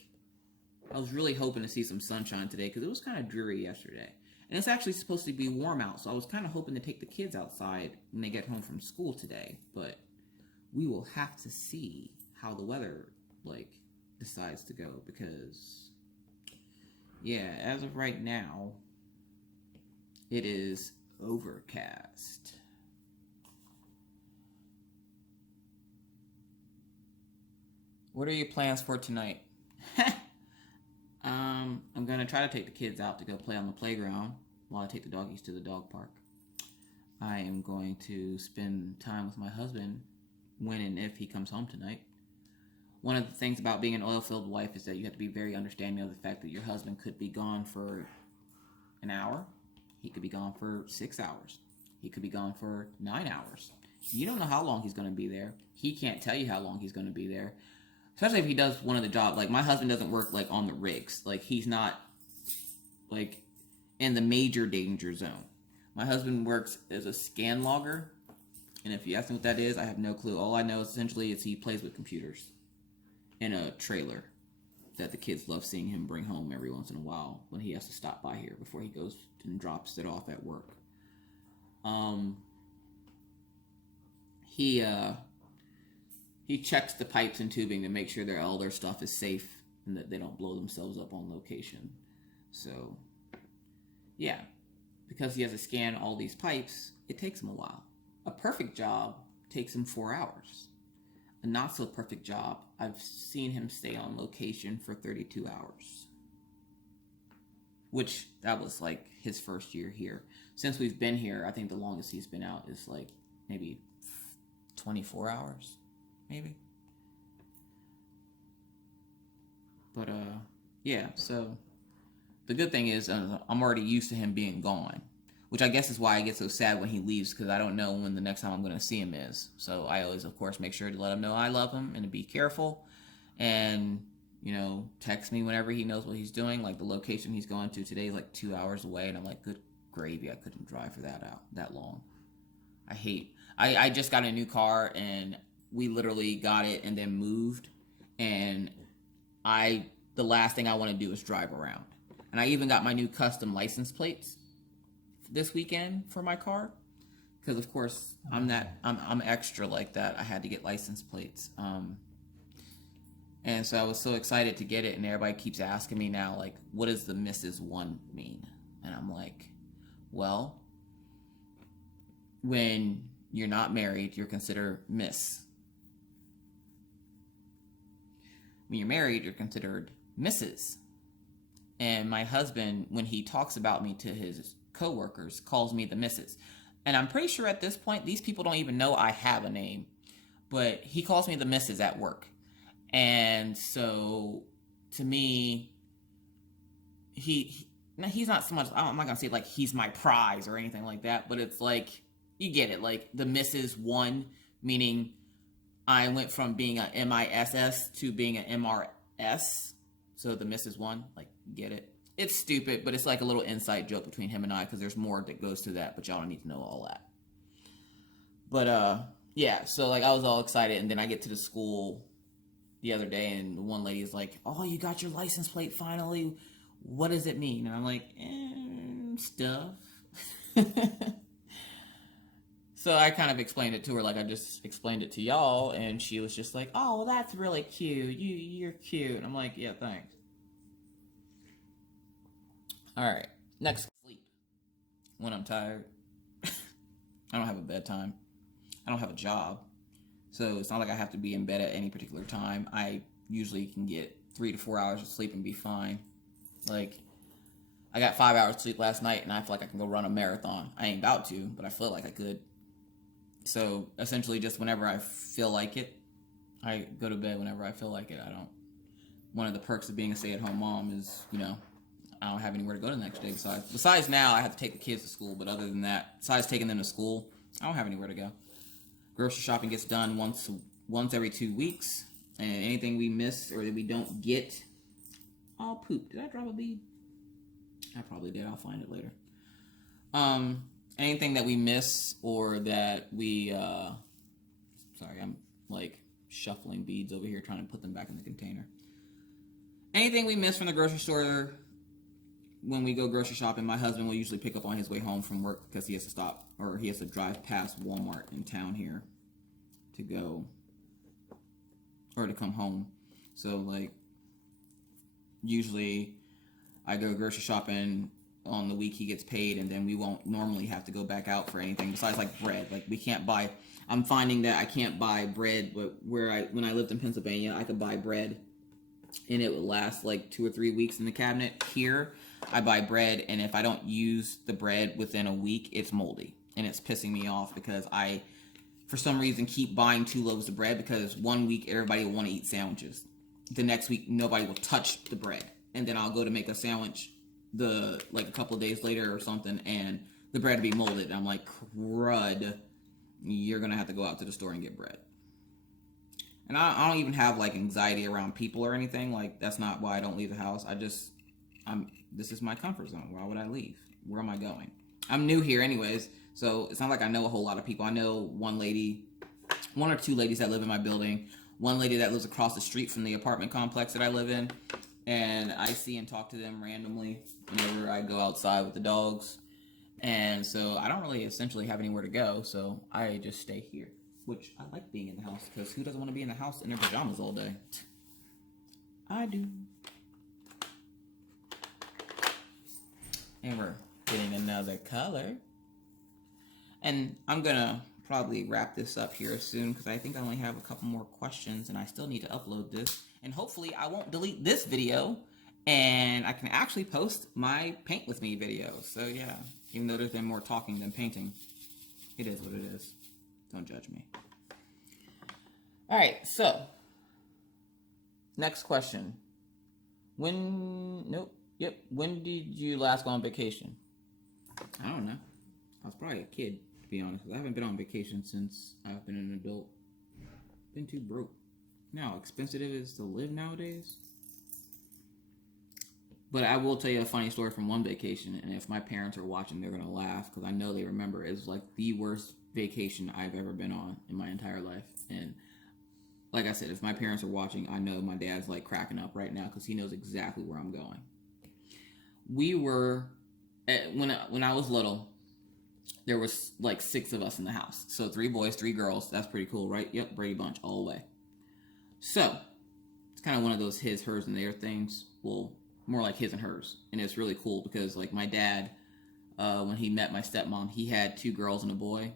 I was really hoping to see some sunshine today because it was kind of dreary yesterday. And it's actually supposed to be warm out, so I was kind of hoping to take the kids outside when they get home from school today. But we will have to see how the weather, decides to go because, yeah, as of right now, it is overcast. What are your plans for tonight? I'm going to try to take the kids out to go play on the playground while I take the doggies to the dog park. I am going to spend time with my husband when and if he comes home tonight. One of the things about being an oil-filled wife is that you have to be very understanding of the fact that your husband could be gone for an hour. He could be gone for 6 hours. He could be gone for 9 hours. You don't know how long he's going to be there. He can't tell you how long he's going to be there. Especially if he does one of the jobs. Like, my husband doesn't work, on the rigs. Like, he's not, in the major danger zone. My husband works as a scan logger. And if you ask me what that is, I have no clue. All I know essentially is he plays with computers in a trailer that the kids love seeing him bring home every once in a while when he has to stop by here before he goes and drops it off at work. He checks the pipes and tubing to make sure that all their stuff is safe and that they don't blow themselves up on location. So, yeah, because he has to scan all these pipes, it takes him a while. A perfect job takes him 4 hours. A not so perfect job, I've seen him stay on location for 32 hours. which that was like his first year here. Since we've been here, I think the longest he's been out is like maybe 24 hours, maybe. But yeah, so the good thing is I'm already used to him being gone, which I guess is why I get so sad when he leaves, because I don't know when the next time I'm going to see him is. So I always, of course, make sure to let him know I love him and to be careful, and text me whenever he knows what he's doing. Like the location he's going to today is like 2 hours away, and I'm like, good gravy, I couldn't drive for that long. I just got a new car, and we literally got it and then moved, and the last thing I want to do is drive around. And I even got my new custom license plates this weekend for my car, because of course I'm extra like that. I had to get license plates. And so I was so excited to get it, and everybody keeps asking me now, like, what does the Mrs. 1 mean? And I'm like, well, when you're not married, you're considered Miss. When you're married, you're considered Mrs. And my husband, when he talks about me to his coworkers, calls me the Mrs. And I'm pretty sure at this point, these people don't even know I have a name, but he calls me the Mrs. at work. And so to me, he's not so much, I'm not gonna say like he's my prize or anything like that, but it's like, you get it, like the Mrs. 1, meaning I went from being a MISS to being an MRS. So the Mrs. 1, like, you get it. It's stupid, but it's like a little inside joke between him and I, because there's more that goes to that, but y'all don't need to know all that. But yeah, so like I was all excited, and then I get to the school the other day, and one lady is like, oh, you got your license plate finally. What does it mean? And I'm like, stuff. So I kind of explained it to her like I just explained it to y'all, and she was just like, oh, well, that's really cute. You're cute. And I'm like, yeah, thanks. All right, next, sleep. When I'm tired. I don't have a bedtime. I don't have a job. So it's not like I have to be in bed at any particular time. I usually can get 3 to 4 hours of sleep and be fine. Like, I got 5 hours of sleep last night, and I feel like I can go run a marathon. I ain't about to, but I feel like I could. So essentially, just whenever I feel like it, I go to bed whenever I feel like it. One of the perks of being a stay-at-home mom is, I don't have anywhere to go the next day. Besides now, I have to take the kids to school, but other than that, besides taking them to school, I don't have anywhere to go. Grocery shopping gets done once every 2 weeks, and anything we miss or that we don't get, I'll poop. Did I drop a bead? I probably did. I'll find it later. Anything that we miss or that we, sorry, I'm like shuffling beads over here trying to put them back in the container. Anything we miss from the grocery store when we go grocery shopping, my husband will usually pick up on his way home from work, because he has to stop, or he has to drive past Walmart in town here to go, or to come home. So like, usually I go grocery shopping on the week he gets paid, and then we won't normally have to go back out for anything besides like bread. Like, we can't buy, I'm finding that I can't buy bread, but when I lived in Pennsylvania, I could buy bread and it would last like 2 or 3 weeks in the cabinet. Here, I buy bread, and if I don't use the bread within a week, it's moldy, and it's pissing me off, because I, for some reason, keep buying 2 loaves of bread, because 1 week everybody will want to eat sandwiches. The next week, nobody will touch the bread, and then I'll go to make a sandwich like a couple of days later or something, and the bread will be molded. And I'm like, crud, you're gonna have to go out to the store and get bread. And I don't even have like anxiety around people or anything. Like, that's not why I don't leave the house. This is my comfort zone. Why would I leave? Where am I going? I'm new here anyways, so it's not like I know a whole lot of people. I know one or two ladies that live in my building, one lady that lives across the street from the apartment complex that I live in, and I see and talk to them randomly whenever I go outside with the dogs. And so I don't really essentially have anywhere to go, so I just stay here, which I like being in the house, because who doesn't want to be in the house in their pajamas all day? I do. And we're getting another color. And I'm gonna probably wrap this up here soon, because I think I only have a couple more questions, and I still need to upload this. And hopefully I won't delete this video And I can actually post my paint with me videos. So yeah, even though there's been more talking than painting, it is what it is. Don't judge me. All right, so next question. When did you last go on vacation? I don't know. I was probably a kid, to be honest. I haven't been on vacation since I've been an adult. Been too broke. You know how expensive it is to live nowadays? But I will tell you a funny story from one vacation, and if my parents are watching, they're going to laugh, because I know they remember. It was like the worst vacation I've ever been on in my entire life. And like I said, if my parents are watching, I know my dad's like cracking up right now, because he knows exactly where I'm going. We were, when I was little, there was like 6 of us in the house. So 3 boys, 3 girls. That's pretty cool, right? Yep, Brady Bunch all the way. So it's kind of one of those his, hers, and their things. Well, more like his and hers. And it's really cool because like my dad, when he met my stepmom, he had 2 girls and a boy.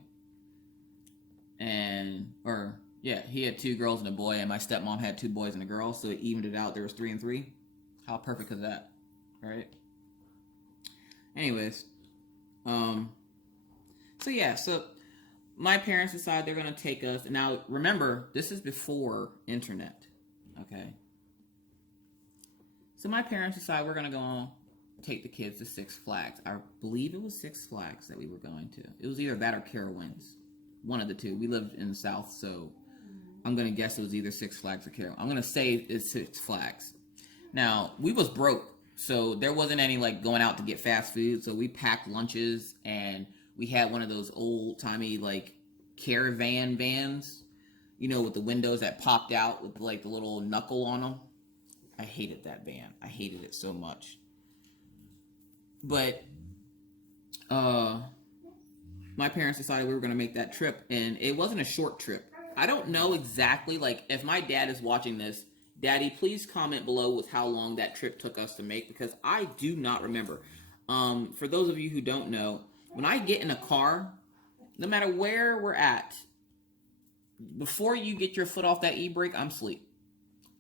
He had 2 girls and a boy, and my stepmom had 2 boys and a girl, so it evened it out. There was 3 and 3. How perfect is that, right? Anyways, so my parents decided they're going to take us. Now, remember, this is before internet, okay? So my parents decided we're going to go take the kids to Six Flags. I believe it was Six Flags that we were going to. It was either that or Carowinds. One of the two. We lived in the South, so I'm going to guess it was either Six Flags or Carowinds. I'm going to say it's Six Flags. Now, we was broke, so there wasn't any like going out to get fast food, so we packed lunches, and we had one of those old-timey like caravan vans, you know, with the windows that popped out with like the little knuckle on them. I hated that van. I hated it so much. But my parents decided we were going to make that trip, and it wasn't a short trip. I don't know exactly, like, if my dad is watching this, Daddy, please comment below with how long that trip took us to make, because I do not remember. For those of you who don't know, when I get in a car, no matter where we're at, before you get your foot off that e-brake, I'm asleep.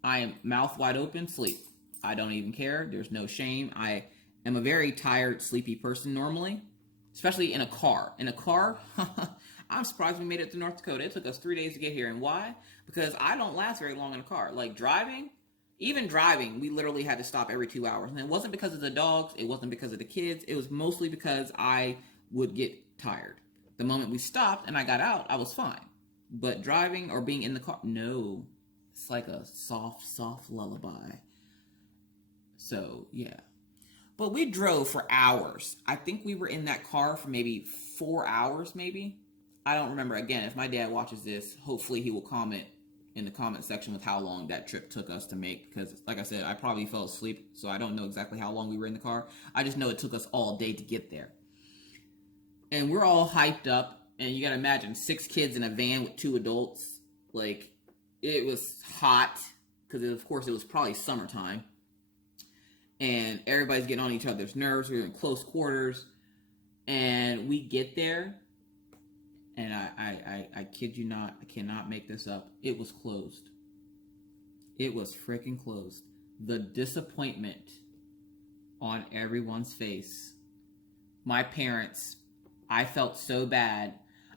I am mouth wide open, sleep. I don't even care. There's no shame. I am a very tired, sleepy person normally, especially in a car. In a car, I'm surprised we made it to North Dakota. It took us 3 days to get here. And why? Because I don't last very long in a car. Like driving, even driving, we literally had to stop every 2 hours. And it wasn't because of the dogs. It wasn't because of the kids. It was mostly because I would get tired. The moment we stopped and I got out, I was fine. But driving or being in the car, no. It's like a soft, soft lullaby. So, yeah. But we drove for hours. I think we were in that car for maybe 4 hours, maybe. I don't remember. Again, if my dad watches this, hopefully he will comment in the comment section with how long that trip took us to make. Because, like I said, I probably fell asleep, so I don't know exactly how long we were in the car. I just know it took us all day to get there. And we're all hyped up. And you got to imagine, 6 kids in a van with 2 adults. Like, it was hot. Because, of course, it was probably summertime. And everybody's getting on each other's nerves. We're in close quarters. And we get there. And I kid you not, I cannot make this up. It was closed. It was freaking closed. The disappointment on everyone's face. My parents, I felt so bad.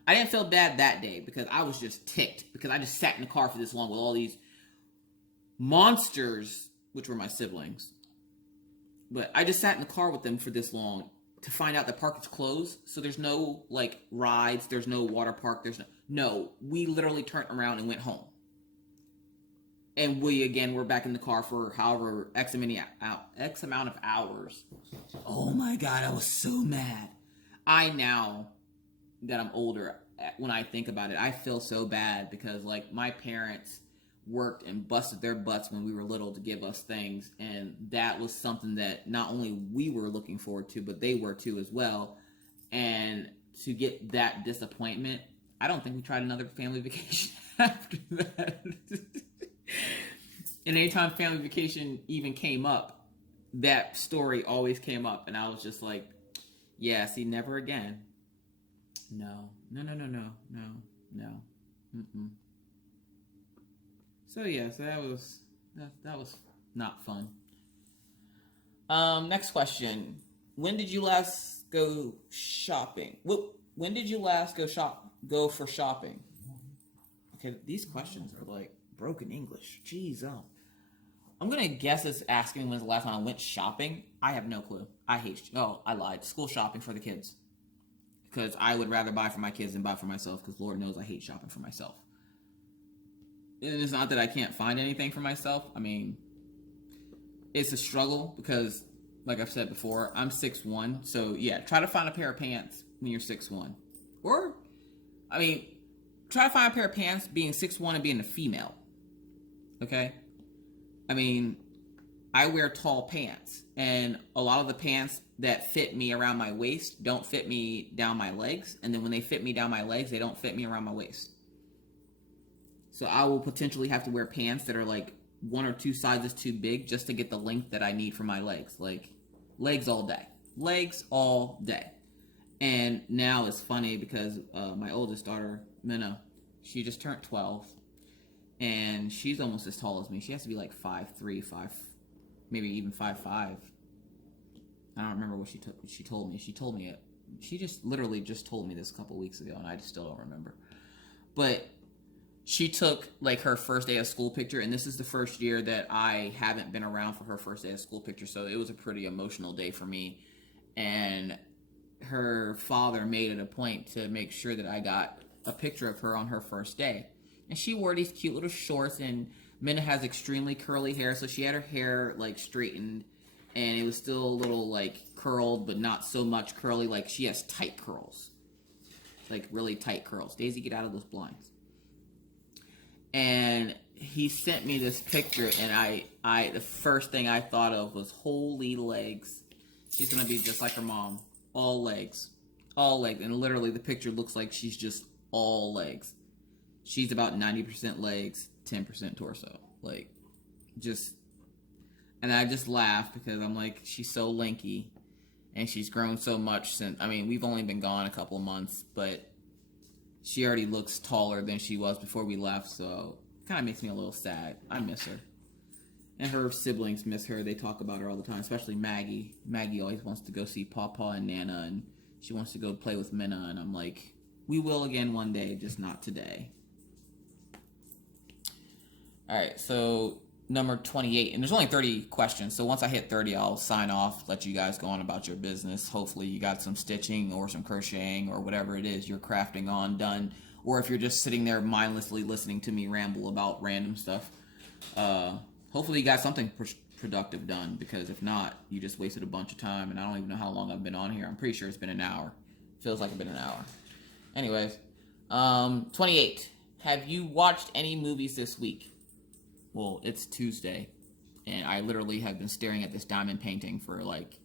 I didn't feel bad that day because I was just ticked. Because I just sat in the car for this long with all these monsters, which were my siblings. But I just sat in the car with them for this long to find out the park is closed. So there's no, like, rides. There's no water park. No, we literally turned around and went home. And we, again, were back in the car for however X amount of hours. Oh, my God, I was so mad. Now that I'm older, when I think about it, I feel so bad because, like, my parents worked and busted their butts when we were little to give us things, and that was something that not only we were looking forward to, but they were too as well. And to get that disappointment, I don't think we tried another family vacation after that. And anytime family vacation even came up, that story always came up, and I was just like, yeah, see, never again. No. Mm-mm. So yeah, so that was not fun. Next question. When did you last go shopping? When did you last go for shopping? Okay, these questions are like broken English. Jeez, oh. I'm gonna guess it's asking when's the last time I went shopping. I have no clue. I lied. School shopping for the kids. Because I would rather buy for my kids than buy for myself, because Lord knows I hate shopping for myself. And it's not that I can't find anything for myself. I mean, it's a struggle because, like I've said before, I'm 6'1". So, yeah, try to find a pair of pants when you're 6'1". Or, I mean, try to find a pair of pants being 6'1" and being a female. Okay? I mean, I wear tall pants. And a lot of the pants that fit me around my waist don't fit me down my legs. And then when they fit me down my legs, they don't fit me around my waist. So I will potentially have to wear pants that are like 1 or 2 sizes too big just to get the length that I need for my legs. Like, legs all day. Legs all day. And now it's funny because my oldest daughter, Minna, she just turned 12. And she's almost as tall as me. She has to be like 5'3", maybe even 5'5". I don't remember what she told me. She just literally just told me this a couple weeks ago, and I just still don't remember. But she took like her first day of school picture, and this is the first year that I haven't been around for her first day of school picture, so it was a pretty emotional day for me. And her father made it a point to make sure that I got a picture of her on her first day. And she wore these cute little shorts, and Minna has extremely curly hair, so she had her hair like straightened, and it was still a little like curled, but not so much curly. Like, she has tight curls, like really tight curls. Daisy, get out of those blinds. And he sent me this picture, and I the first thing I thought of was, holy legs. She's gonna be just like her mom, all legs, and literally the picture looks like she's just all legs. She's about 90% legs, 10% torso. Like, just, and I just laugh because I'm like, she's so lanky, and she's grown so much since, I mean, we've only been gone a couple months, but she already looks taller than she was before we left, so it kind of makes me a little sad. I miss her. And her siblings miss her. They talk about her all the time, especially Maggie. Maggie always wants to go see Pawpaw and Nana, and she wants to go play with Minna, and I'm like, we will again one day, just not today. Alright, so number 28, and there's only 30 questions, so once I hit 30, I'll sign off, let you guys go on about your business. Hopefully you got some stitching or some crocheting or whatever it is you're crafting on done, or if you're just sitting there mindlessly listening to me ramble about random stuff, hopefully you got something productive done, because if not, you just wasted a bunch of time, and I don't even know how long I've been on here. I'm pretty sure it's been an hour. Feels like it's been an hour. Anyways, 28, have you watched any movies this week? Well, it's Tuesday, and I literally have been staring at this diamond painting for, like,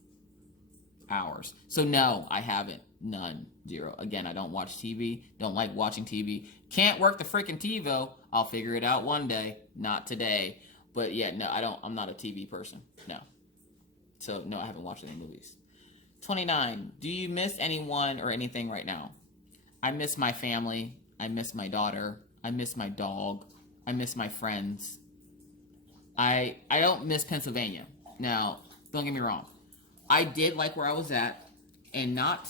hours. So, no, I haven't. None. 0. Again, I don't watch TV. Don't like watching TV. Can't work the freaking TiVo. I'll figure it out one day. Not today. But, yeah, no, I'm not a TV person. No. So, no, I haven't watched any movies. 29. Do you miss anyone or anything right now? I miss my family. I miss my daughter. I miss my dog. I miss my friends. I don't miss Pennsylvania. Now, don't get me wrong. I did like where I was at, and not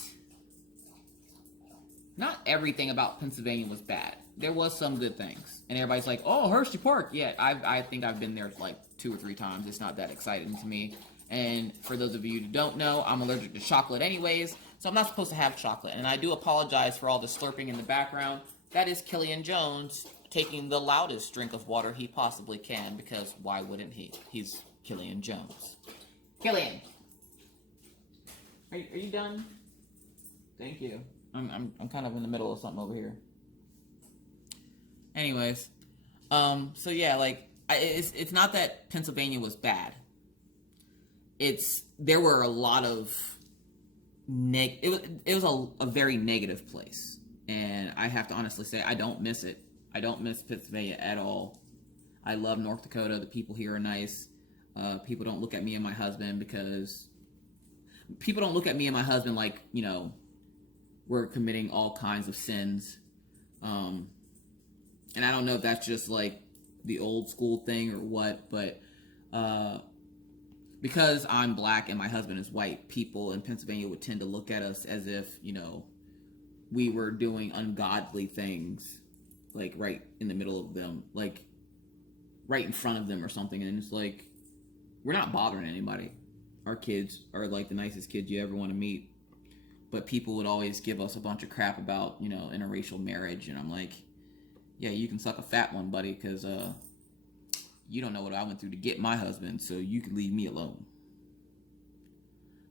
everything about Pennsylvania was bad. There was some good things. And everybody's like, oh, Hershey Park. Yeah, I think I've been there like 2 or 3 times. It's not that exciting to me. And for those of you who don't know, I'm allergic to chocolate anyways, so I'm not supposed to have chocolate. And I do apologize for all the slurping in the background. That is Killian Jones taking the loudest drink of water he possibly can, because why wouldn't he? He's Killian Jones. Killian, are you done? Thank you. I'm kind of in the middle of something over here. Anyways, so yeah, like, it's not that Pennsylvania was bad. There were a lot of it was a very negative place, and I have to honestly say I don't miss it. I don't miss Pennsylvania at all. I love North Dakota. The people here are nice. People don't look at me and my husband like, you know, we're committing all kinds of sins. And I don't know if that's just like the old school thing or what, but because I'm black and my husband is white, people in Pennsylvania would tend to look at us as if, we were doing ungodly things, like right in the middle of them, like right in front of them or something. And it's like, we're not bothering anybody. Our kids are like the nicest kids you ever want to meet. But people would always give us a bunch of crap about, interracial marriage. And I'm like, yeah, you can suck a fat one, buddy, because you don't know what I went through to get my husband, so you can leave me alone.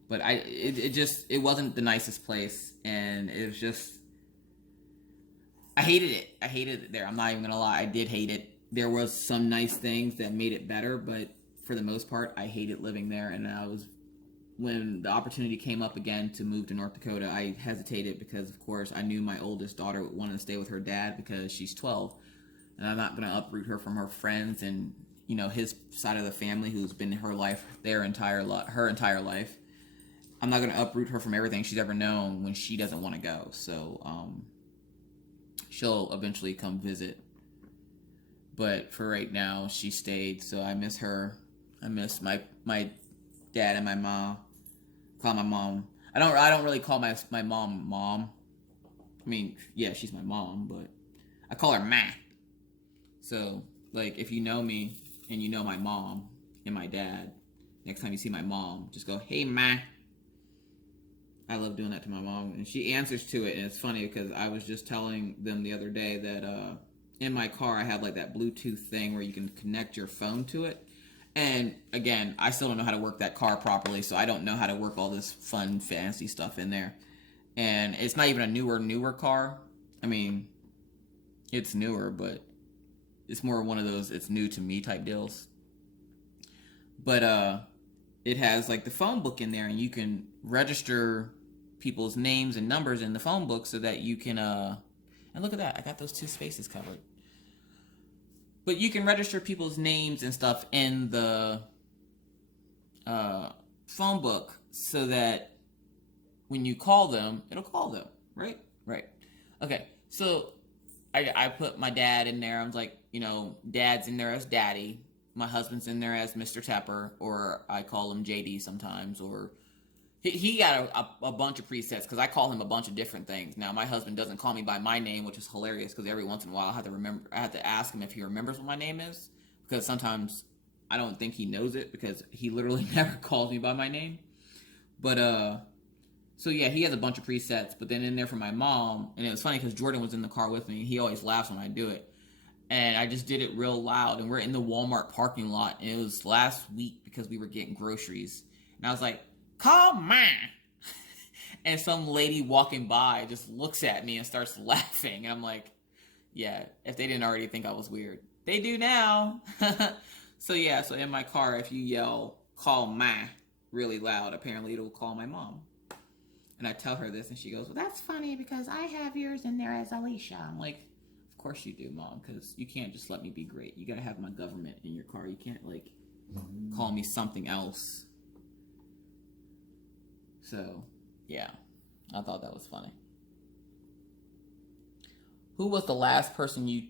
But it wasn't the nicest place, and it was just, I hated it there. I'm not even gonna lie, I did hate it. There was some nice things that made it better, but for the most part, I hated living there. And when the opportunity came up again to move to North Dakota, I hesitated because, of course, I knew my oldest daughter wanted to stay with her dad because she's 12, and I'm not gonna uproot her from her friends and his side of the family, who's been her entire life. I'm not going to uproot her from everything she's ever known when she doesn't want to go. So, she'll eventually come visit. But for right now, she stayed. So I miss her. I miss my dad and my mom. Call my mom. I don't really call my mom. I mean, yeah, she's my mom, but I call her Ma. So, like, if you know me and you know my mom and my dad, next time you see my mom, just go, "Hey, Ma." I love doing that to my mom, and she answers to it. And it's funny because I was just telling them the other day that in my car I have like that Bluetooth thing where you can connect your phone to it. And again, I still don't know how to work that car properly, so I don't know how to work all this fun, fancy stuff in there. And it's not even a newer car. I mean, it's newer, but it's more one of those it's new to me type deals. But it has like the phone book in there, and you can register people's names and numbers in the phone book so that you can and look at that, I got those two spaces covered. But you can register people's names and stuff in the phone book so that when you call them, it'll call them, right? Right. Okay, so I put my dad in there. I was like, Dad's in there as Daddy. My husband's in there as Mr. Tepper, or I call him JD sometimes, or he got a bunch of presets because I call him a bunch of different things. Now, my husband doesn't call me by my name, which is hilarious because every once in a while I have to ask him if he remembers what my name is, because sometimes I don't think he knows it because he literally never calls me by my name. But so yeah, he has a bunch of presets. But then in there for my mom, and it was funny because Jordan was in the car with me, and he always laughs when I do it. And I just did it real loud, and we're in the Walmart parking lot, and it was last week because we were getting groceries. And I was like, "Call Ma." And some lady walking by just looks at me and starts laughing. And I'm like, yeah, if they didn't already think I was weird, they do now. So yeah, so in my car, if you yell, "Call Ma," really loud, apparently it'll call my mom. And I tell her this, and she goes, "Well, that's funny because I have yours in there as Alicia." I'm like, of course you do, Mom, because you can't just let me be great. You gotta have my government in your car. You can't call me something else. So yeah, I thought that was funny. Who was the last person you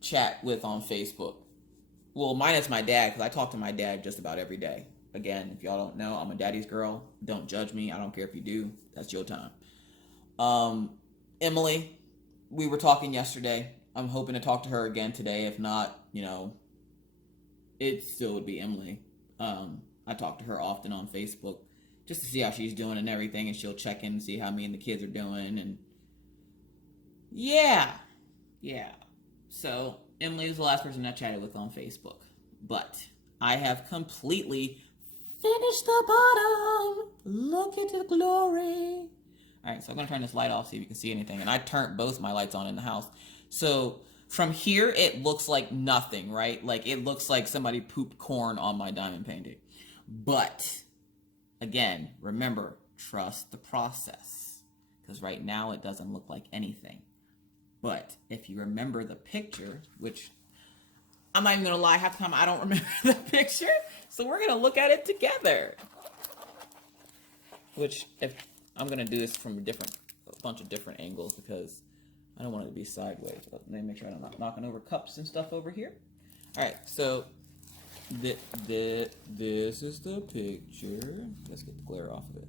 chat with on Facebook? Well, mine is my dad, because I talk to my dad just about every day. Again, if y'all don't know, I'm a daddy's girl. Don't judge me. I don't care if you do. That's your time. Emily, we were talking yesterday. I'm hoping to talk to her again today. If not, it still would be Emily. I talk to her often on Facebook just to see how she's doing and everything, and she'll check in and see how me and the kids are doing. And yeah. So Emily was the last person I chatted with on Facebook. But I have completely finished the bottom. Look at the glory. Alright, so I'm going to turn this light off, see if you can see anything. And I turned both my lights on in the house. So from here, it looks like nothing, right? Like, it looks like somebody pooped corn on my diamond painting. But, again, remember, trust the process. Because right now, it doesn't look like anything. But if you remember the picture, which I'm not even going to lie, half the time I don't remember the picture. So we're going to look at it together. Which, if I'm going to do this from a bunch of different angles because I don't want it to be sideways. But let me make sure I'm not knocking over cups and stuff over here. All right, so This is the picture. Let's get the glare off of it.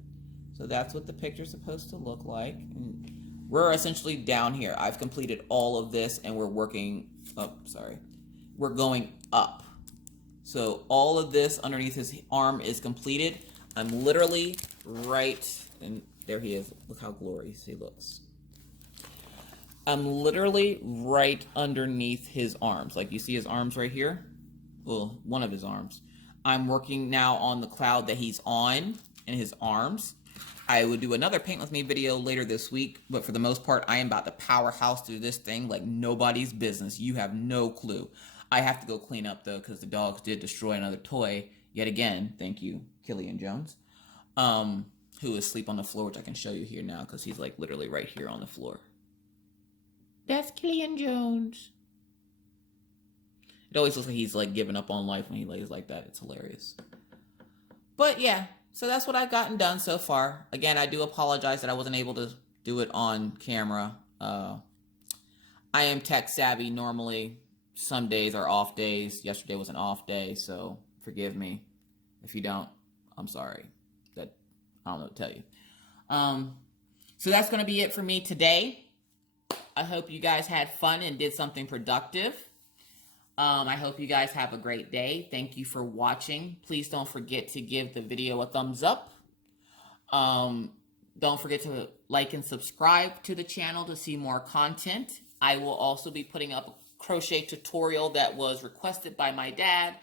So that's what the picture's supposed to look like. And we're essentially down here. I've completed all of this and we're working up, sorry. We're going up. So all of this underneath his arm is completed. I'm literally right, and there he is. Look how glorious he looks. I'm literally right underneath his arms. Like you see his arms right here? Well, one of his arms. I'm working now on the cloud that he's on in his arms. I would do another Paint With Me video later this week, but for the most part, I am about to powerhouse through this thing like nobody's business. You have no clue. I have to go clean up, though, because the dogs did destroy another toy yet again. Thank you, Killian Jones, who is asleep on the floor, which I can show you here now because he's like literally right here on the floor. That's Killian Jones. It always looks like he's like giving up on life when he lays like that. It's hilarious. But yeah, so that's what I've gotten done so far. Again, I do apologize that I wasn't able to do it on camera. I am tech savvy normally. Some days are off days. Yesterday was an off day, so forgive me. If you don't, I'm sorry. That I don't know what to tell you. So that's going to be it for me today. I hope you guys had fun and did something productive. I hope you guys have a great day. Thank you for watching. Please don't forget to give the video a thumbs up. Don't forget to like and subscribe to the channel to see more content. I will also be putting up a crochet tutorial that was requested by my dad,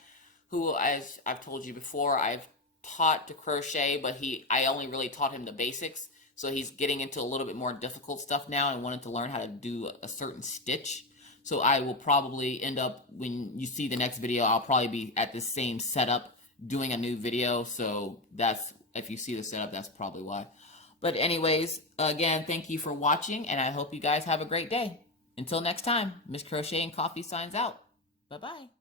who, as I've told you before, I've taught to crochet, but I only really taught him the basics. So he's getting into a little bit more difficult stuff now and wanted to learn how to do a certain stitch. So I will probably end up, when you see the next video, I'll probably be at the same setup doing a new video. So that's, if you see the setup, that's probably why. But anyways, again, thank you for watching, and I hope you guys have a great day. Until next time, Miss Crochet and Coffee signs out. Bye-bye.